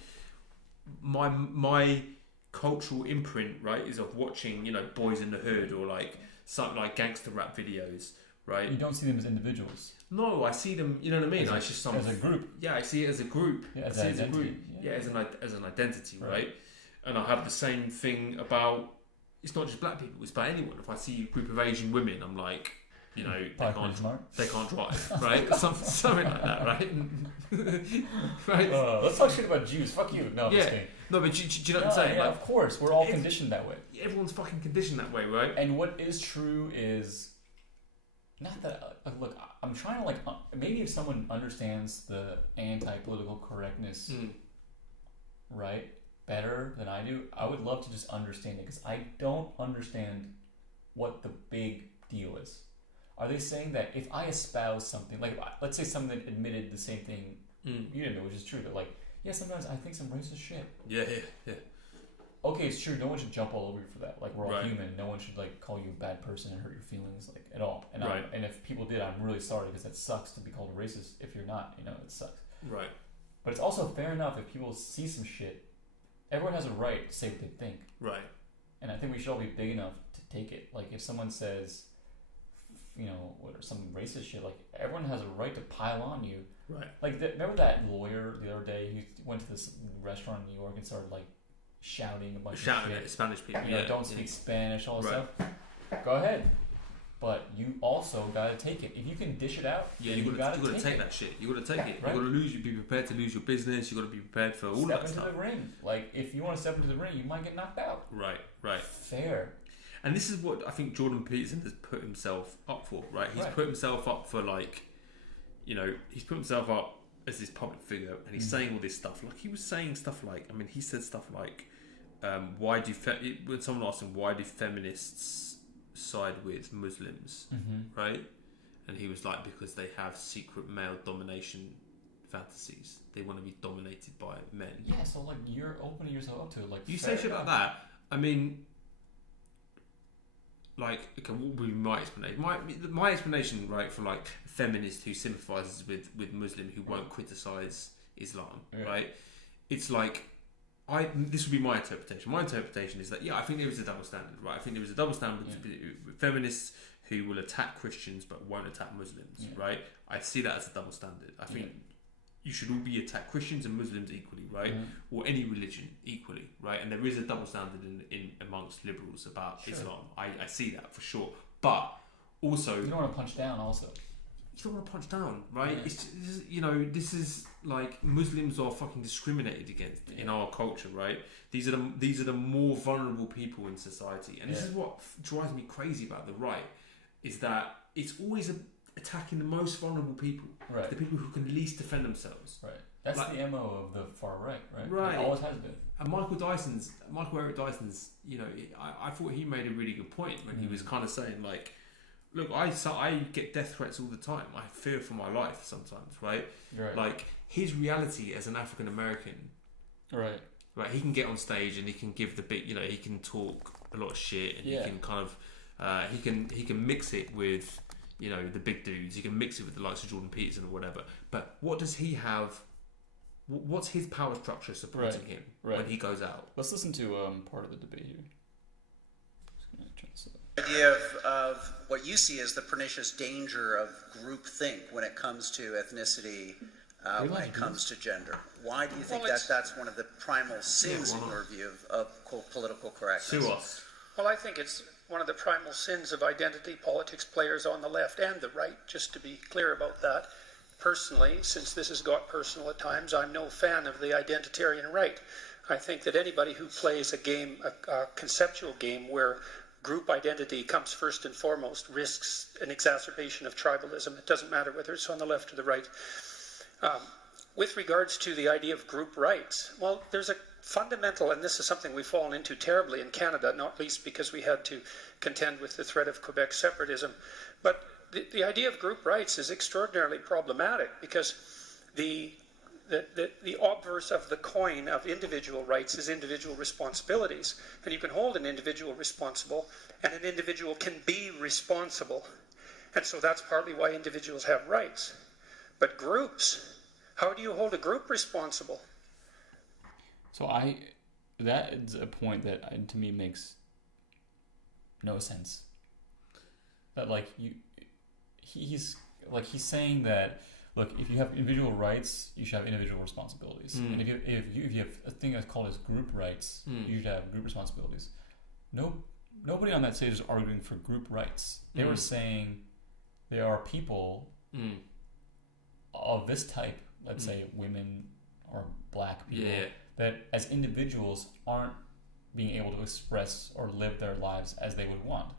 My cultural imprint, right, is of watching, you know, Boys in the Hood or like something like gangster rap videos, right? You don't see them as individuals. No, I see them. You know what I mean? As a group. Yeah, I see it as a group. Yeah, as a group. Yeah, as an identity, right? And I have the same thing about. It's not just black people. It's about anyone. If I see a group of Asian women, I'm like, you know, they can't drive, right? something like that, right? Right. Let's talk shit about Jews. Fuck you. No, I'm just kidding. No, but do you know what I'm saying? Yeah, of course. We're all conditioned that way. Everyone's fucking conditioned that way, right? And what is true is, not that, look, I'm trying to maybe if someone understands the anti-political correctness, right, better than I do, I would love to just understand it, because I don't understand what the big deal is. Are they saying that if I espouse something, like let's say someone admitted the same thing you didn't know, which is true, that yeah, sometimes I think some racist shit. Yeah. Okay, it's true. No one should jump all over you for that. Like, we're all human. No one should call you a bad person and hurt your feelings at all. And and if people did, I'm really sorry, because that sucks to be called a racist. If you're not, it sucks. Right. But it's also fair enough if people see some shit. Everyone has a right to say what they think. Right. And I think we should all be big enough to take it. Like, if someone says, some racist shit, everyone has a right to pile on you. Right. Remember that lawyer the other day? He went to this restaurant in New York and started shouting a bunch of shit at Spanish people. Don't speak Spanish, all that stuff. Go ahead, but you also gotta take it. If you can dish it out, you gotta take that shit. You gotta take it. Right. You gotta be prepared to lose your business. You gotta be prepared for all that stuff. Step into the ring. If you want to step into the ring, you might get knocked out. Right. Fair. And this is what I think Jordan Peterson has put himself up for. Right. He's put himself up for he's put himself up as this public figure, and he's saying all this stuff. He was saying stuff he said stuff like, when someone asked him, why do feminists side with Muslims, right? And he was like, because they have secret male domination fantasies. They want to be dominated by men. Yeah, so you're opening yourself up to it. You say shit like that. I mean, okay, what would be my explanation? My explanation, right, for a feminist who sympathises with Muslim who won't criticise Islam, right? It's this would be my interpretation. My interpretation is that, I think there is a double standard, right? I think there is a double standard with feminists who will attack Christians but won't attack Muslims, right? I see that as a double standard. I think you should all be attack Christians and Muslims equally, right? Or any religion equally, right? And there is a double standard in amongst liberals about Islam. I see that for sure. But also, you don't want to punch down. Also, you don't want to punch down, right? It's this is Muslims are fucking discriminated against in our culture, right? These are the more vulnerable people in society, and this is what drives me crazy about the right, is that it's always attacking the most vulnerable people, right? The people who can least defend themselves, right? That's the MO of the far right, right? Right, it always has been. And Michael Eric Dyson's, I thought he made a really good point when he was kind of saying look, I get death threats all the time. I fear for my life sometimes, right? Right. His reality as an African American, right? He can get on stage and he can give the big, he can talk a lot of shit, and he can kind of, he can mix it with, the big dudes. He can mix it with the likes of Jordan Peterson or whatever. But what does he have? What's his power structure supporting him when he goes out? Let's listen to part of the debate here. The idea of what you see as the pernicious danger of groupthink when it comes to ethnicity, when it comes to gender. Why do you think that's one of the primal sins in your view of political correctness? Sue us. Well, I think it's one of the primal sins of identity politics players on the left and the right, just to be clear about that. Personally, since this has got personal at times, I'm no fan of the identitarian right. I think that anybody who plays a game, a conceptual game where group identity comes first and foremost, risks an exacerbation of tribalism. It doesn't matter whether it's on the left or the right. With regards to the idea of group rights, well, there's a fundamental, and this is something we've fallen into terribly in Canada, not least because we had to contend with the threat of Quebec separatism, but the idea of group rights is extraordinarily problematic because the obverse of the coin of individual rights is individual responsibilities. And you can hold an individual responsible, and an individual can be responsible. And so that's partly why individuals have rights. But groups, how do you hold a group responsible? So that is a point that to me makes no sense. That he's saying that, look, if you have individual rights, you should have individual responsibilities, and if you have a thing that's called as group rights, you should have group responsibilities. Nobody on that stage is arguing for group rights. They were saying there are people of this type, let's say women or black people, that as individuals aren't being able to express or live their lives as they would want.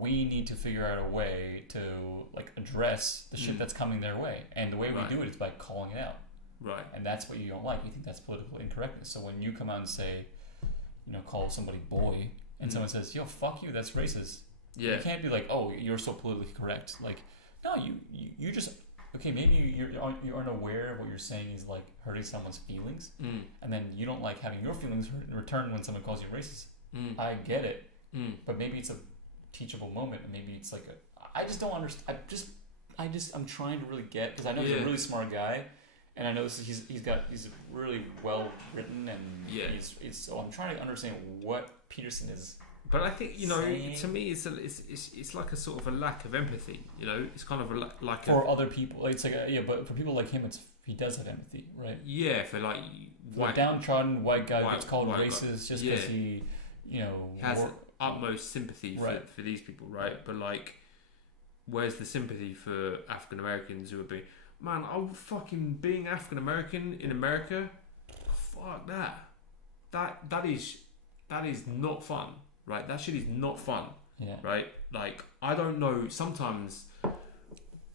We need to figure out a way to like address the shit that's coming their way, and the way we do it is by calling it out. Right. And that's what you don't like. You think that's political incorrectness. So when you come out and say, call somebody boy, and someone says, "Yo, fuck you," that's racist. Yeah. You can't be like, "Oh, you're so politically correct." Like, no, you just okay. Maybe you aren't aware of what you're saying is like hurting someone's feelings, and then you don't like having your feelings hurt in return when someone calls you racist. I get it, but maybe it's a teachable moment, and maybe it's like I just don't understand. I'm trying to really get, because I know he's a really smart guy, and I know he's really well written, and so I'm trying to understand what Peterson is. But I think saying. To me, it's like a sort of a lack of empathy. It's kind of like for other people. It's like but for people like him, he does have empathy, right? Yeah, for like a downtrodden white guy that's called racist just because he has utmost sympathy for these people, right? But like, where's the sympathy for African Americans who are being, man, fucking being African American in America, fuck that. That is not fun, right? That shit is not fun. Yeah. Right? Like, I don't know, sometimes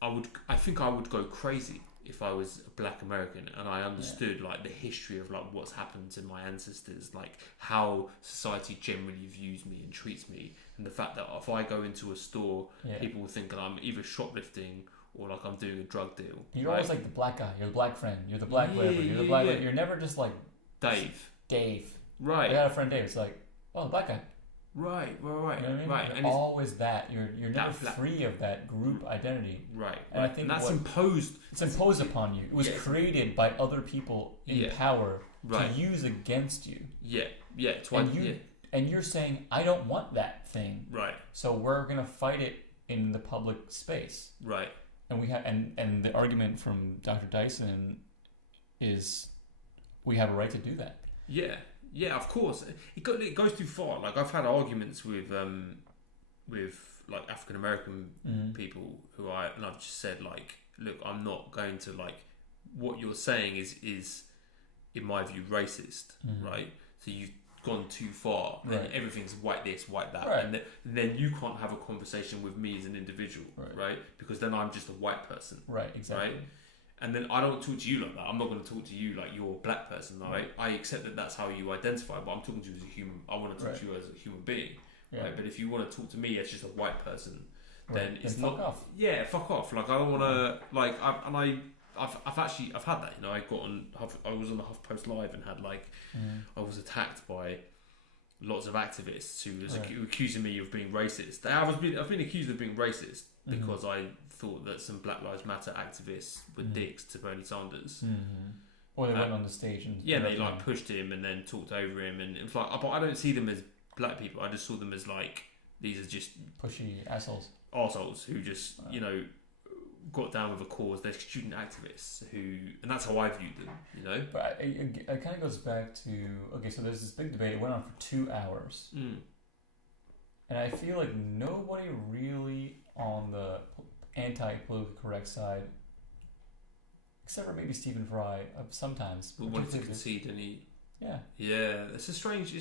I think I would go crazy if I was a black American and I understood like the history of like what's happened to my ancestors, like how society generally views me and treats me, and the fact that if I go into a store, people will think that I'm either shoplifting or like I'm doing a drug deal. You're always like the black guy, you're the black friend, you're the black whatever, you're the black you're never just like Dave. Right. I got a friend Dave, it's like, oh, the black guy. Right. You know what I mean? Right. You're always that. You're never free of that group identity. Right. And I think that's imposed. It's imposed upon you. It was created by other people in power to use against you. Yeah. Yeah. And you're saying, I don't want that thing. Right. So we're gonna fight it in the public space. Right. And we have and the argument from Dr. Dyson is we have a right to do that. Yeah. Yeah, of course. It goes too far. Like, I've had arguments with like African American people and I've just said like, look, I'm not going to like, what you're saying is in my view racist, right? So you've gone too far, and everything's white this, white that, and then you can't have a conversation with me as an individual, right? Because then I'm just a white person, right? Exactly. Right? And then I don't talk to you like that. I'm not going to talk to you like you're a black person, right? I accept that that's how you identify, but I'm talking to you as a human. I want to talk to you as a human being, right? But if you want to talk to me as just a white person, then it's not. Fuck off. Yeah, fuck off. Like, I don't want to. Like, I've had that. I was on the HuffPost Live and had like I was attacked by lots of activists who was accusing me of being racist. I've been accused of being racist because I thought that some Black Lives Matter activists were dicks to Bernie Sanders. Or they went on the stage and they like pushed him and then talked over him, and it was like, but I don't see them as black people. I just saw them as like, these are just pushy assholes who just got down with a cause. They're student activists and that's how I viewed them. But it kind of goes back to so there's this big debate. It went on for 2 hours, and I feel like nobody really on the anti-politically correct side, except for maybe Stephen Fry, sometimes. But wanted to concede any. Yeah. It's a strange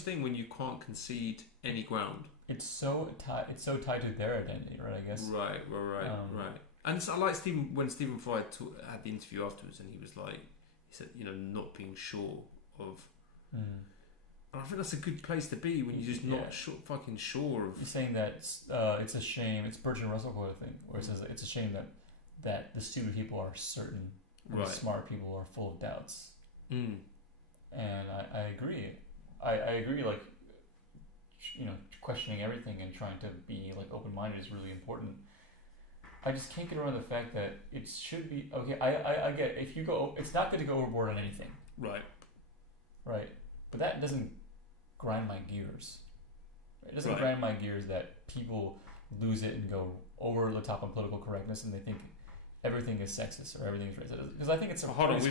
thing when you can't concede any ground. It's so tied to their identity, right? I guess. Right. And so I like when Stephen Fry had the interview afterwards, and he was like, he said, not being sure of. And I think that's a good place to be when you're just not fucking sure of. He's saying that it's a shame. It's Bertrand Russell quote, I think, where it says that it's a shame that the stupid people are certain, and the smart people are full of doubts. And I agree. I agree. Like, questioning everything and trying to be like open-minded is really important. I just can't get around the fact that it should be okay. I get if you go, it's not good to go overboard on anything. Right. But that doesn't grind my gears. It doesn't grind my gears that people lose it and go over the top on political correctness, and they think everything is sexist or everything is racist. Because I think it's a hold on.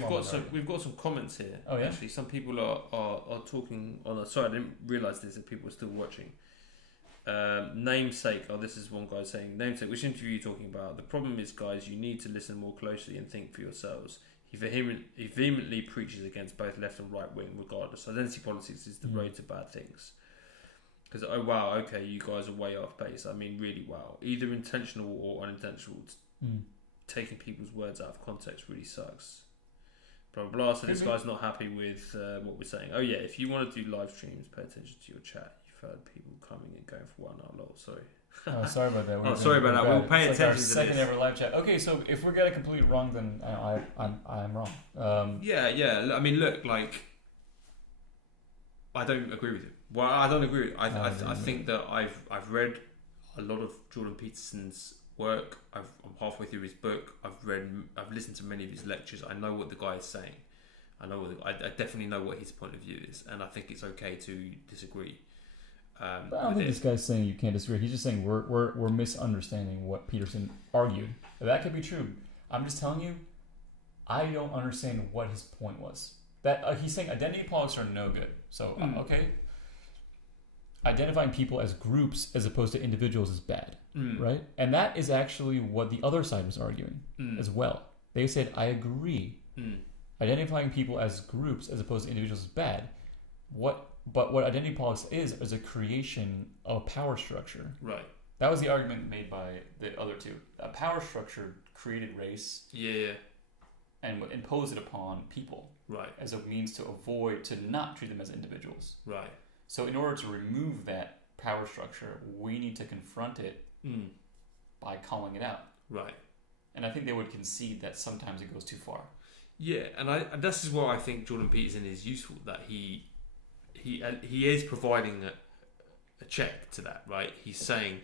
We've got some comments here. Oh yeah. Actually, some people are talking on. Sorry, I didn't realise this. That people are still watching. Namesake. Oh, this is one guy saying, namesake. Which interview are you talking about? The problem is, guys, you need to listen more closely and think for yourselves. He vehemently preaches against both left and right wing, regardless. Identity politics is the road to bad things. Because, oh wow, okay, you guys are way off base. I mean, really, wow. Either intentional or unintentional. Taking people's words out of context really sucks. Blah, blah, blah. So this guy's not happy with what we're saying. Oh yeah, if you want to do live streams, pay attention to your chat. You've heard people coming and going for 1 hour. Lol, sorry. Oh, sorry about that. Sorry about that. We'll pay attention to this. Second ever live chat. Okay, so if we're getting completely wrong, then I'm wrong. Yeah. I mean, look, like, I don't agree with you. Well, I don't agree. I think that I've read a lot of Jordan Peterson's work. I'm halfway through his book. I've listened to many of his lectures. I know what the guy is saying. I definitely know what his point of view is, and I think it's okay to disagree. But I don't think this guy's saying you can't disagree. He's just saying we're misunderstanding what Peterson argued. That could be true. I'm just telling you, I don't understand what his point was. That he's saying identity politics are no good. So okay, identifying people as groups as opposed to individuals is bad, right? And that is actually what the other side was arguing as well. They said, I agree. Identifying people as groups as opposed to individuals is bad. But what identity politics is a creation of a power structure. Right. That was the argument made by the other two. A power structure created race. Yeah. And imposed it upon people. Right. As a means to not treat them as individuals. Right. So in order to remove that power structure, we need to confront it by calling it out. Right. And I think they would concede that sometimes it goes too far. Yeah, and this is why I think Jordan Peterson is useful, that he is providing a check to that, right? He's saying,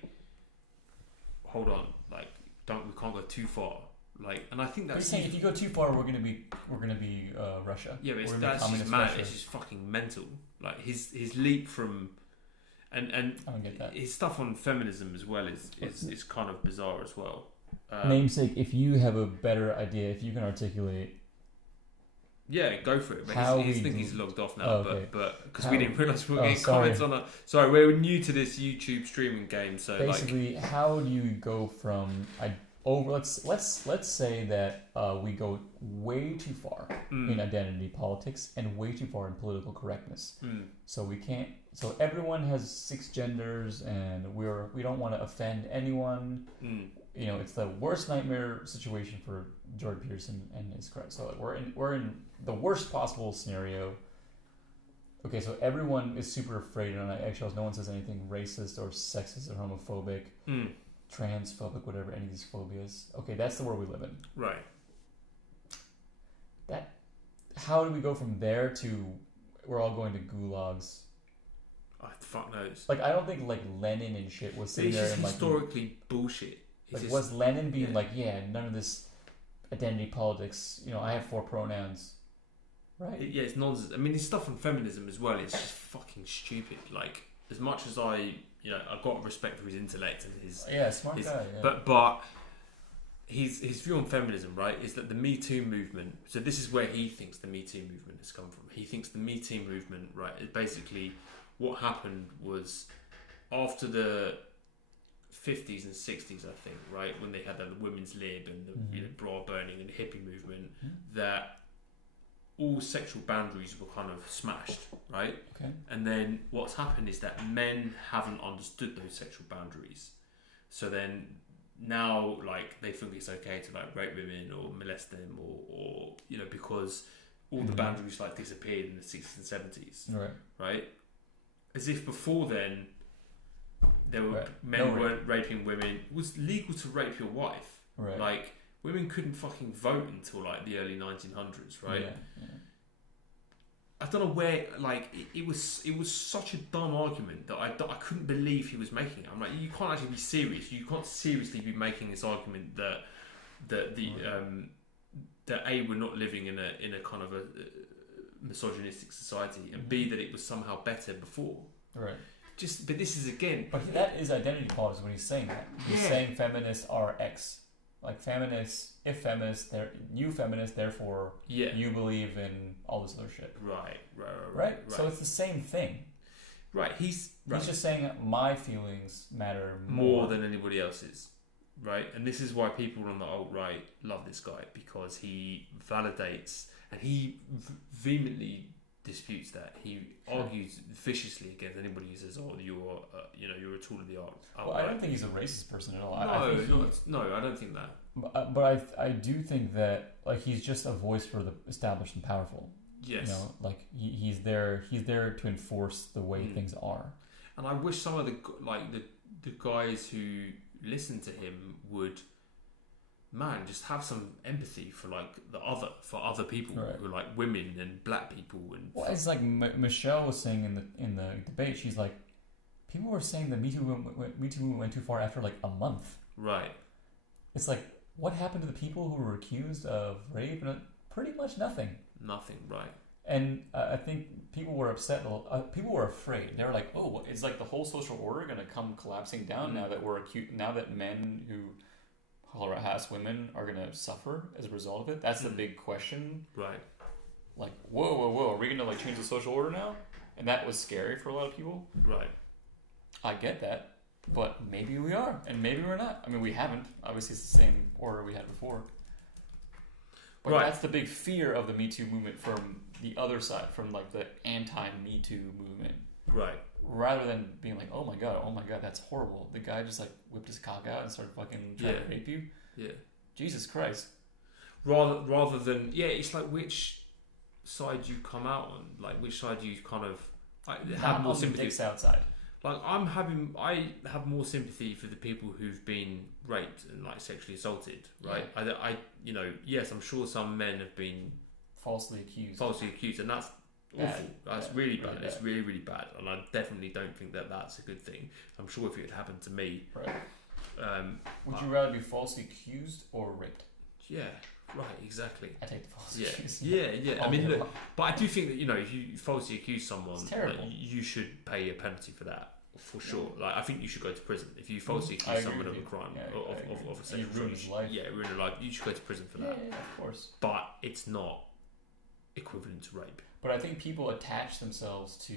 hold on, like, we can't go too far. Like, and I think that's... He's saying if you go too far, we're gonna be Russia. Yeah, but that's just mad. Russia. It's just fucking mental. Like his leap from, and I don't get that. His stuff on feminism as well is kind of bizarre as well. Namesake, if you have a better idea, if you can articulate. Yeah, go for it. But he's logged off now, but because we didn't realise we were getting comments on it. Sorry, we're new to this YouTube streaming game, so basically, how do you go from let's say that we go way too far in identity politics and way too far in political correctness. So we can't. So everyone has 6 genders, and we don't want to offend anyone. You know, it's the worst nightmare situation for Jordan Peterson and his crowd. So we're in the worst possible scenario. Okay, so everyone is super afraid, and actually no one says anything racist or sexist or homophobic, transphobic, whatever, any of these phobias. Okay, that's the world we live in. Right. How do we go from there to we're all going to gulags? Oh, fuck knows. Like, I don't think like Lenin and shit was sitting there and like historically bullshit. Like, was Lenin being like, yeah, none of this identity politics, you know, I have 4 pronouns, right? Yeah, it's nonsense. I mean, his stuff on feminism as well is just fucking stupid. Like, as much as I've got respect for his intellect and his smart guy. Yeah. But his view on feminism, right, is that the Me Too movement. So this is where he thinks the Me Too movement has come from. He thinks the Me Too movement, right, is basically what happened was after the 50s and 60s, I think, right, when they had the women's lib and the bra burning and the hippie movement, that all sexual boundaries were kind of smashed, right? Okay. And then what's happened is that men haven't understood those sexual boundaries. So then now, like, they think it's okay to like rape women or molest them or you know, because all the boundaries like disappeared in the 60s and 70s. Right? As if before then there were men weren't raping women. It was legal to rape your wife. Right. Like, women couldn't fucking vote until like the early 1900s, right? Yeah. I don't know where, like, it was such a dumb argument that I couldn't believe he was making it. I'm like, you can't actually be serious. You can't seriously be making this argument that A, we're not living in a kind of a misogynistic society, and B, that it was somehow better before. Right. but this is again. But that is identity politics when he's saying that. He's saying feminists are X. Like feminists, if feminists, they're you feminists, therefore you believe in all this other shit. Right. So it's the same thing. Right. He's just saying that my feelings matter more than anybody else's. Right. And this is why people on the alt-right love this guy, because he validates and he vehemently disputes that. He argues viciously against anybody who says, "Oh, you're a tool of the art." Well, I don't think he's a racist person at all. No, I don't think that. But I do think that like he's just a voice for the established and powerful. Yes. You know, like he's there to enforce the way things are. And I wish some of the guys who listen to him would. Man, just have some empathy for other people who are like women and black people and. Well, it's like Michelle was saying in the debate. She's like, people were saying that Me Too went too far after like a month. Right. It's like, what happened to the people who were accused of rape? Pretty much nothing. Nothing, right. And I think people were upset. People were afraid. They were like, "Oh, is like the whole social order going to come collapsing down now that we're accused? Now that men who harass women are going to suffer as a result of it?" That's the big question. Right. Like, whoa! Are we going to like change the social order now? And that was scary for a lot of people. Right. I get that, but maybe we are, and maybe we're not. I mean, we haven't. Obviously, it's the same order we had before. But that's the big fear of the Me Too movement from the other side, from like the anti-Me Too movement. Right. Rather than being like, oh my god, that's horrible. The guy just like whipped his cock out and started fucking trying to rape you. Yeah. Jesus Christ. Rather than it's like which side you come out on, like which side you kind of have more sympathy. Dicks outside. Like I have more sympathy for the people who've been raped and like sexually assaulted, right? Yeah. Yes, I'm sure some men have been falsely accused, and that's awful. That's really bad. It's really, really bad, and I definitely don't think that that's a good thing. I'm sure if it had happened to me, would you rather be falsely accused or raped? Yeah. Right, exactly. I take the falsely accused. Yeah. I mean, look, but I do think that if you falsely accuse someone, you should pay a penalty for that for sure. Like, I think you should go to prison if you falsely accuse someone of a crime of a sexual ruin his life. Yeah, ruin his life. You should go to prison for that. Yeah, of course. But it's not equivalent to rape. But I think people attach themselves to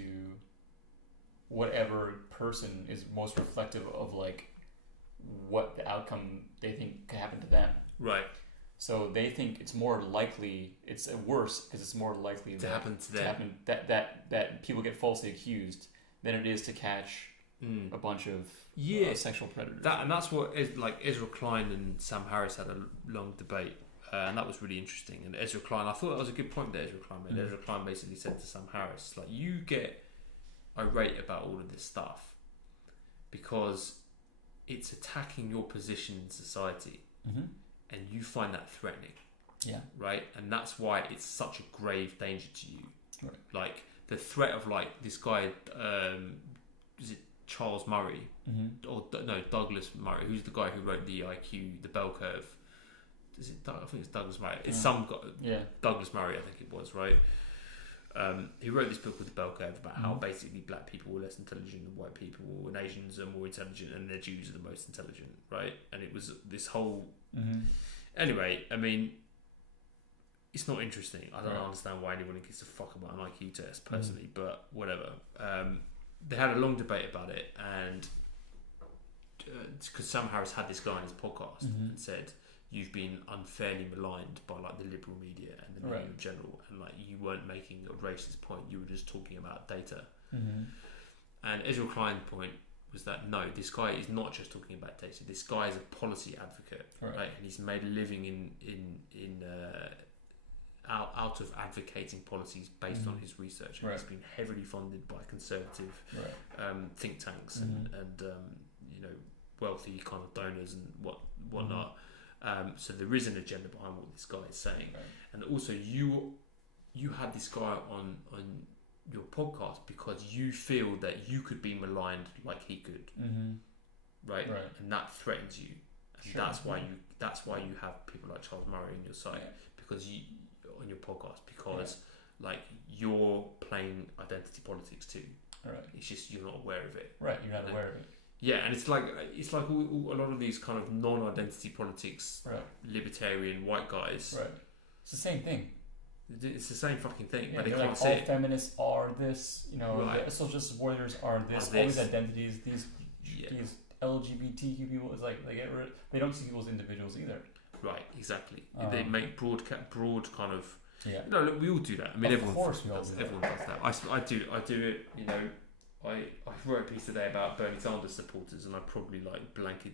whatever person is most reflective of like what the outcome they think could happen to them. Right. So they think it's more likely, it's worse because it's more likely to happen to them. That people get falsely accused than it is to catch a bunch of sexual predators. That's what Ezra Klein and Sam Harris had a long debate, and that was really interesting. And Ezra Klein, I thought that was a good point that Ezra Klein made. Ezra Klein basically said to Sam Harris, like, you get irate about all of this stuff because it's attacking your position in society. Mm-hmm. And you find that threatening. Yeah. Right? And that's why it's such a grave danger to you. Right. Like, the threat of, like, this guy, is it Charles Murray? Mm-hmm. Or, no, Douglas Murray, who's the guy who wrote the IQ, the bell curve. Is it I think it's Douglas Murray. It's some guy. Douglas Murray, I think it was, right? He wrote this book with the bell curve about how basically black people were less intelligent than white people, and Asians are more intelligent, and the Jews are the most intelligent, right? And it was this whole... Anyway, I mean, it's not interesting. I don't understand why anyone gives a fuck about an IQ test, personally, but whatever. They had a long debate about it, and because Sam Harris had this guy on his podcast and said, you've been unfairly maligned by like the liberal media and the media in general, and like you weren't making a racist point, you were just talking about data. And Ezra Klein's point was that no, this guy is not just talking about data. This guy is a policy advocate, right? And he's made a living in out of advocating policies based on his research. And he's been heavily funded by conservative think tanks and wealthy kind of donors and whatnot. So there is an agenda behind what this guy is saying, and also you had this guy on your podcast because you feel that you could be maligned like he could, right? And that threatens you, and that's why you have people like Charles Murray on your side because you on your podcast because like you're playing identity politics too. Right. It's just you're not aware of it. Right, you're not aware of it. Yeah, and it's like a lot of these kind of non-identity politics, right. libertarian white guys. Right. It's the same thing. It's the same fucking thing, yeah, but they can't like, see all it. Feminists are this, right. The social justice warriors are this. All these identities, these LGBTQ people. It's like they don't see people as individuals either. Right, exactly. They make broad kind of. Yeah. No, look, we all do that. I mean, everyone does that. I do it. I wrote a piece today about Bernie Sanders supporters, and I probably blanket.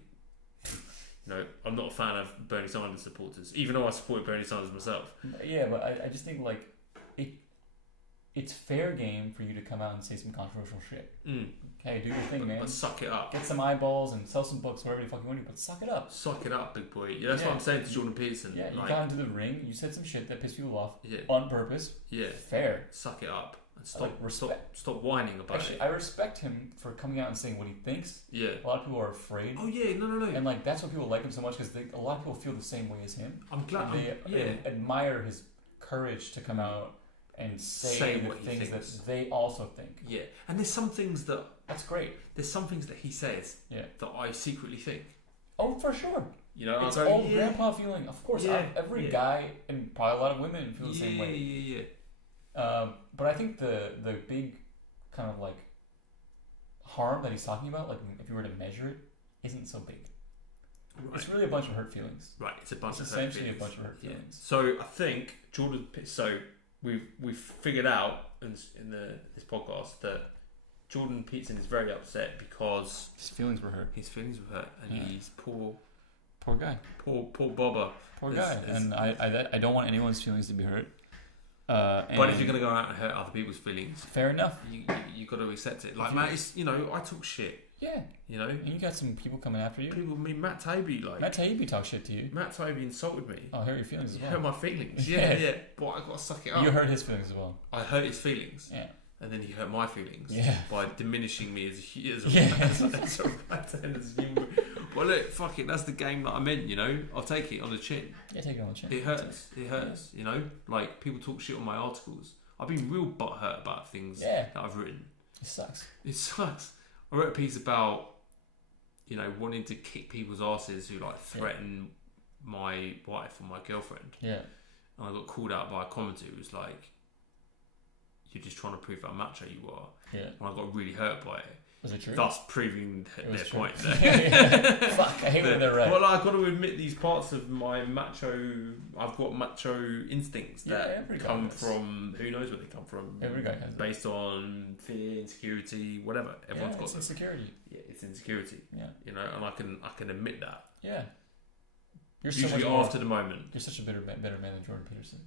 I'm not a fan of Bernie Sanders supporters, even though I supported Bernie Sanders myself. Yeah, but I just think it's fair game for you to come out and say some controversial shit. Okay, do your thing, man. But suck it up. Get some eyeballs and sell some books, whatever you fucking want to do, but suck it up. Suck it up, big boy. Yeah, that's what I'm saying to Jordan Peterson. Yeah, you got into the ring, you said some shit that pissed people off on purpose. Yeah. Fair. Suck it up. And stop whining about it. I respect him for coming out and saying what he thinks. Yeah. A lot of people are afraid. Oh yeah, no. And that's why people like him so much, because a lot of people feel the same way as him. I'm glad. They admire his courage to come out and say the things that they also think. Yeah, and there's some things that's great. There's some things that he says that I secretly think. Oh, for sure. It's old grandpa feeling. Of course, every guy and probably a lot of women feel the same way. Yeah. But I think the big kind of harm that he's talking about, if you were to measure it, isn't so big. Right. It's really a bunch of hurt feelings. Right, it's essentially a bunch of hurt feelings. So I think Jordan. So we've figured out in this podcast that Jordan Peterson is very upset because his feelings were hurt. And he's poor guy. Poor Bobber. Poor guy. And I don't want anyone's feelings to be hurt. But if you're going to go out and hurt other people's feelings, fair enough. You got to accept it. Matt, I talk shit. Yeah. And you got some people coming after you. Matt Taibbi, Matt Taibbi talks shit to you. Matt Taibbi insulted me. Oh, hurt your feelings as well. Hurt my feelings. Yeah. But I got to suck it up. You hurt his feelings as well. I hurt his feelings. Yeah. And then he hurt my feelings. Yeah. By diminishing me as a human. Well, look, fuck it. That's the game that I'm in. I'll take it on the chin. Yeah, take it on the chin. It hurts. Yeah. People talk shit on my articles. I've been real butthurt about things that I've written. It sucks. I wrote a piece about wanting to kick people's asses who threaten my wife or my girlfriend. Yeah. And I got called out by a commenter who was like, "You're just trying to prove how macho you are." Yeah. And I got really hurt by it. Was it true? Thus proving their point. Fuck, I hate when they're right. Well, I've got to admit these parts of my I've got macho instincts that come from, who knows where they come from. Every guy has based on fear, insecurity, whatever. Everyone's got insecurity. Yeah, it's insecurity. Yeah. And I can admit that. Yeah. You're usually so after the moment. You're such a better man than Jordan Peterson.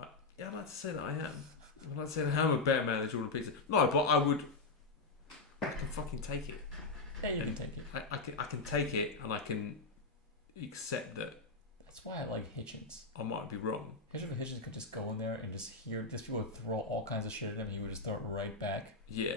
I'd like to say that I am. I'd like to say that I am a better man than Jordan Peterson. No, but I can fucking take it. Yeah, you can take it. I can take it, and I can accept that. That's why I like Hitchens. I might be wrong. Hitchens could just go in there and just people would throw all kinds of shit at him, and he would just throw it right back. Yeah.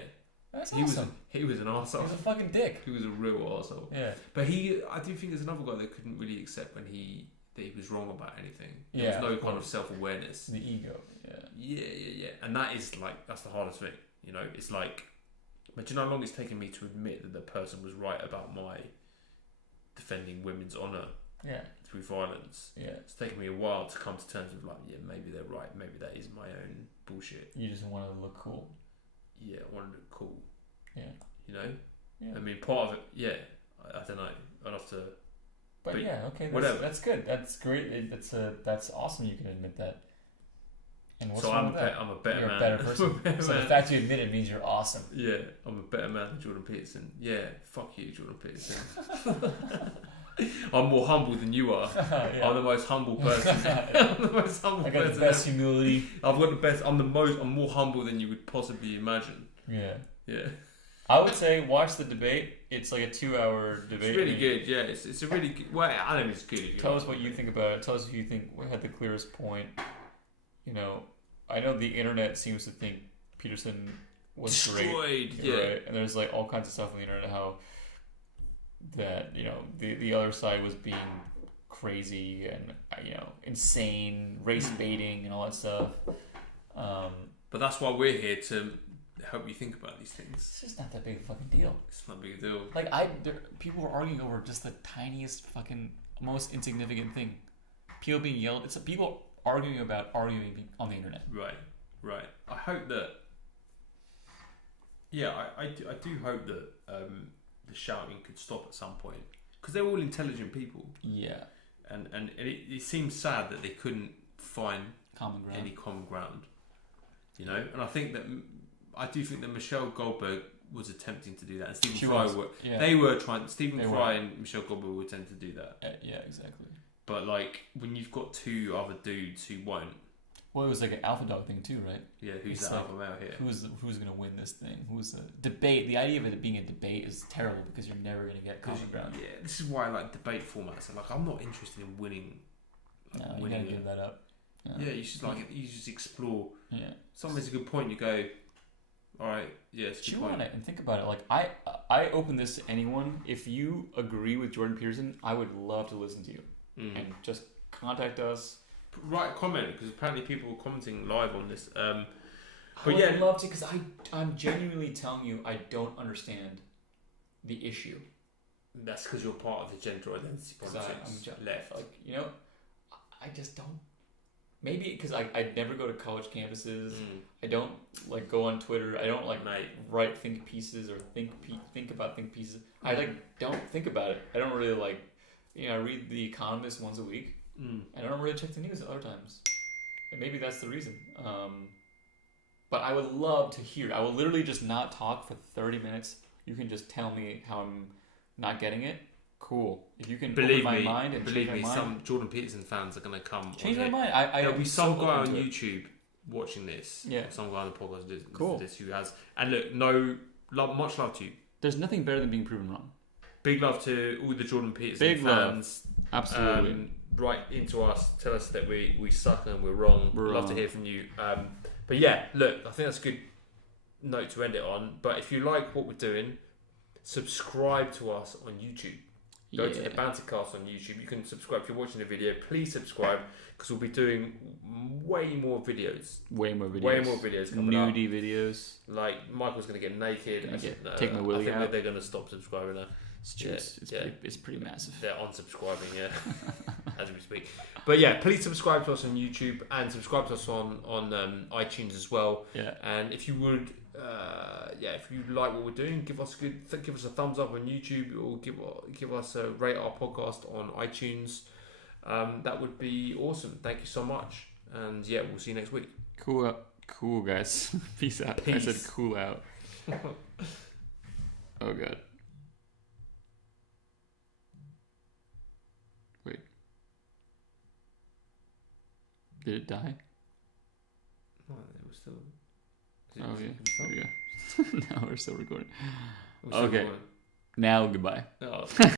That's awesome. He was an arsehole. He was a fucking dick. He was a real arsehole. Yeah. But I do think there's another guy that couldn't really accept that he was wrong about anything. There was no kind of self-awareness. The ego. Yeah. Yeah. And that's the hardest thing. It's like, but do you know how long it's taken me to admit that the person was right about my defending women's honour through violence? Yeah. It's taken me a while to come to terms with maybe they're right, maybe that is my own bullshit. You just want to look cool. Yeah, I want to look cool. Yeah. Yeah. I mean, part of it, I don't know. I'd have to... But yeah, okay, that's good. That's great. That's awesome you can admit that. And what's wrong with that? I'm a better You're man. a better person. So the fact you admit it means you're awesome. Yeah, I'm a better man than Jordan Peterson. Yeah, fuck you, Jordan Peterson. I'm more humble than you are. Yeah. I'm the most humble person. I'm the most humble person. I got the best humility. I've got the best. I'm more humble than you would possibly imagine. Yeah. Yeah. I would say watch the debate. It's like a 2-hour debate. It's really good. Yeah, it's a really good. Well, I don't know if it's good. Tell us what you think about it. Tell us if you think we had the clearest point. I know the internet seems to think Peterson was destroyed. Great. Yeah. Right? And there's all kinds of stuff on the internet how that the other side was being crazy and insane, race baiting and all that stuff. But that's why we're here to help you think about these things. It's just not that big a fucking deal. It's not a big deal. Like people were arguing over just the tiniest fucking most insignificant thing. People being yelled. It's people arguing about arguing on the internet. Right. I hope that. Yeah, I do hope that the shouting could stop at some point, because they're all intelligent people. Yeah. And it seems sad that they couldn't find any common ground. You know, and I do think that Michelle Goldberg was attempting to do that, and Stephen Fry they were trying. Stephen Fry and Michelle Goldberg were attempting to do that. Yeah, exactly. But like when you've got two other dudes who won't. Well, it was like an alpha dog thing too, right? Yeah, who's the alpha male here? Who's gonna win this thing? Who's the debate? The idea of it being a debate is terrible because you're never gonna get common ground. Yeah, this is why I like debate formats. I'm not interested in winning. No, you gotta give that up. Yeah, you should you just explore. Yeah, someone makes a good point. You go, all right, yeah, it's a good point. Chew on it and think about it. Like I open this to anyone. If you agree with Jordan Peterson, I would love to listen to you and just contact us. Write a comment, because apparently people were commenting live on this. But I would love to, because I'm genuinely telling you I don't understand the issue. That's because you're part of the gender identity politics. I'm left. Like, you know, I just don't. Maybe because I never go to college campuses. I don't like go on Twitter. I don't like write think pieces or think about think pieces. I don't think about it. I don't really like. I read The Economist once a week. I don't really check the news at other times. And maybe that's the reason. But I would love to hear. I will literally just not talk for 30 minutes. You can just tell me how I'm not getting it. Cool. If you can open my mind and change my mind. Some Jordan Peterson fans are going to come. Change my mind. There'll be some guy on YouTube watching this. Yeah. Some guy on the podcast who has. And look, much love to you. There's nothing better than being proven wrong. Big love to all the Jordan Peterson fans. Love. Absolutely. Write into us, tell us that we suck and we're wrong. We'd love to hear from you. But yeah, look, I think that's a good note to end it on. But if you like what we're doing, subscribe to us on YouTube. Go to the Bantercast on YouTube. You can subscribe if you're watching the video. Please subscribe, because we'll be doing way more videos. Way more videos coming up. Nudie videos. Like Michael's going to get naked. Take my willy out. I think they're going to stop subscribing now. It's pretty massive. They're unsubscribing, as we speak. But yeah, please subscribe to us on YouTube and subscribe to us on iTunes as well. Yeah. And if you would, if you like what we're doing, give us a thumbs up on YouTube, or give us a rate our podcast on iTunes. That would be awesome. Thank you so much. And yeah, we'll see you next week. Cool guys. Peace out. Peace. I said cool out. Oh god. Wait. Did it die? No, it was still. Oh yeah. There we go. No, we're still recording. Okay. Now goodbye. Oh.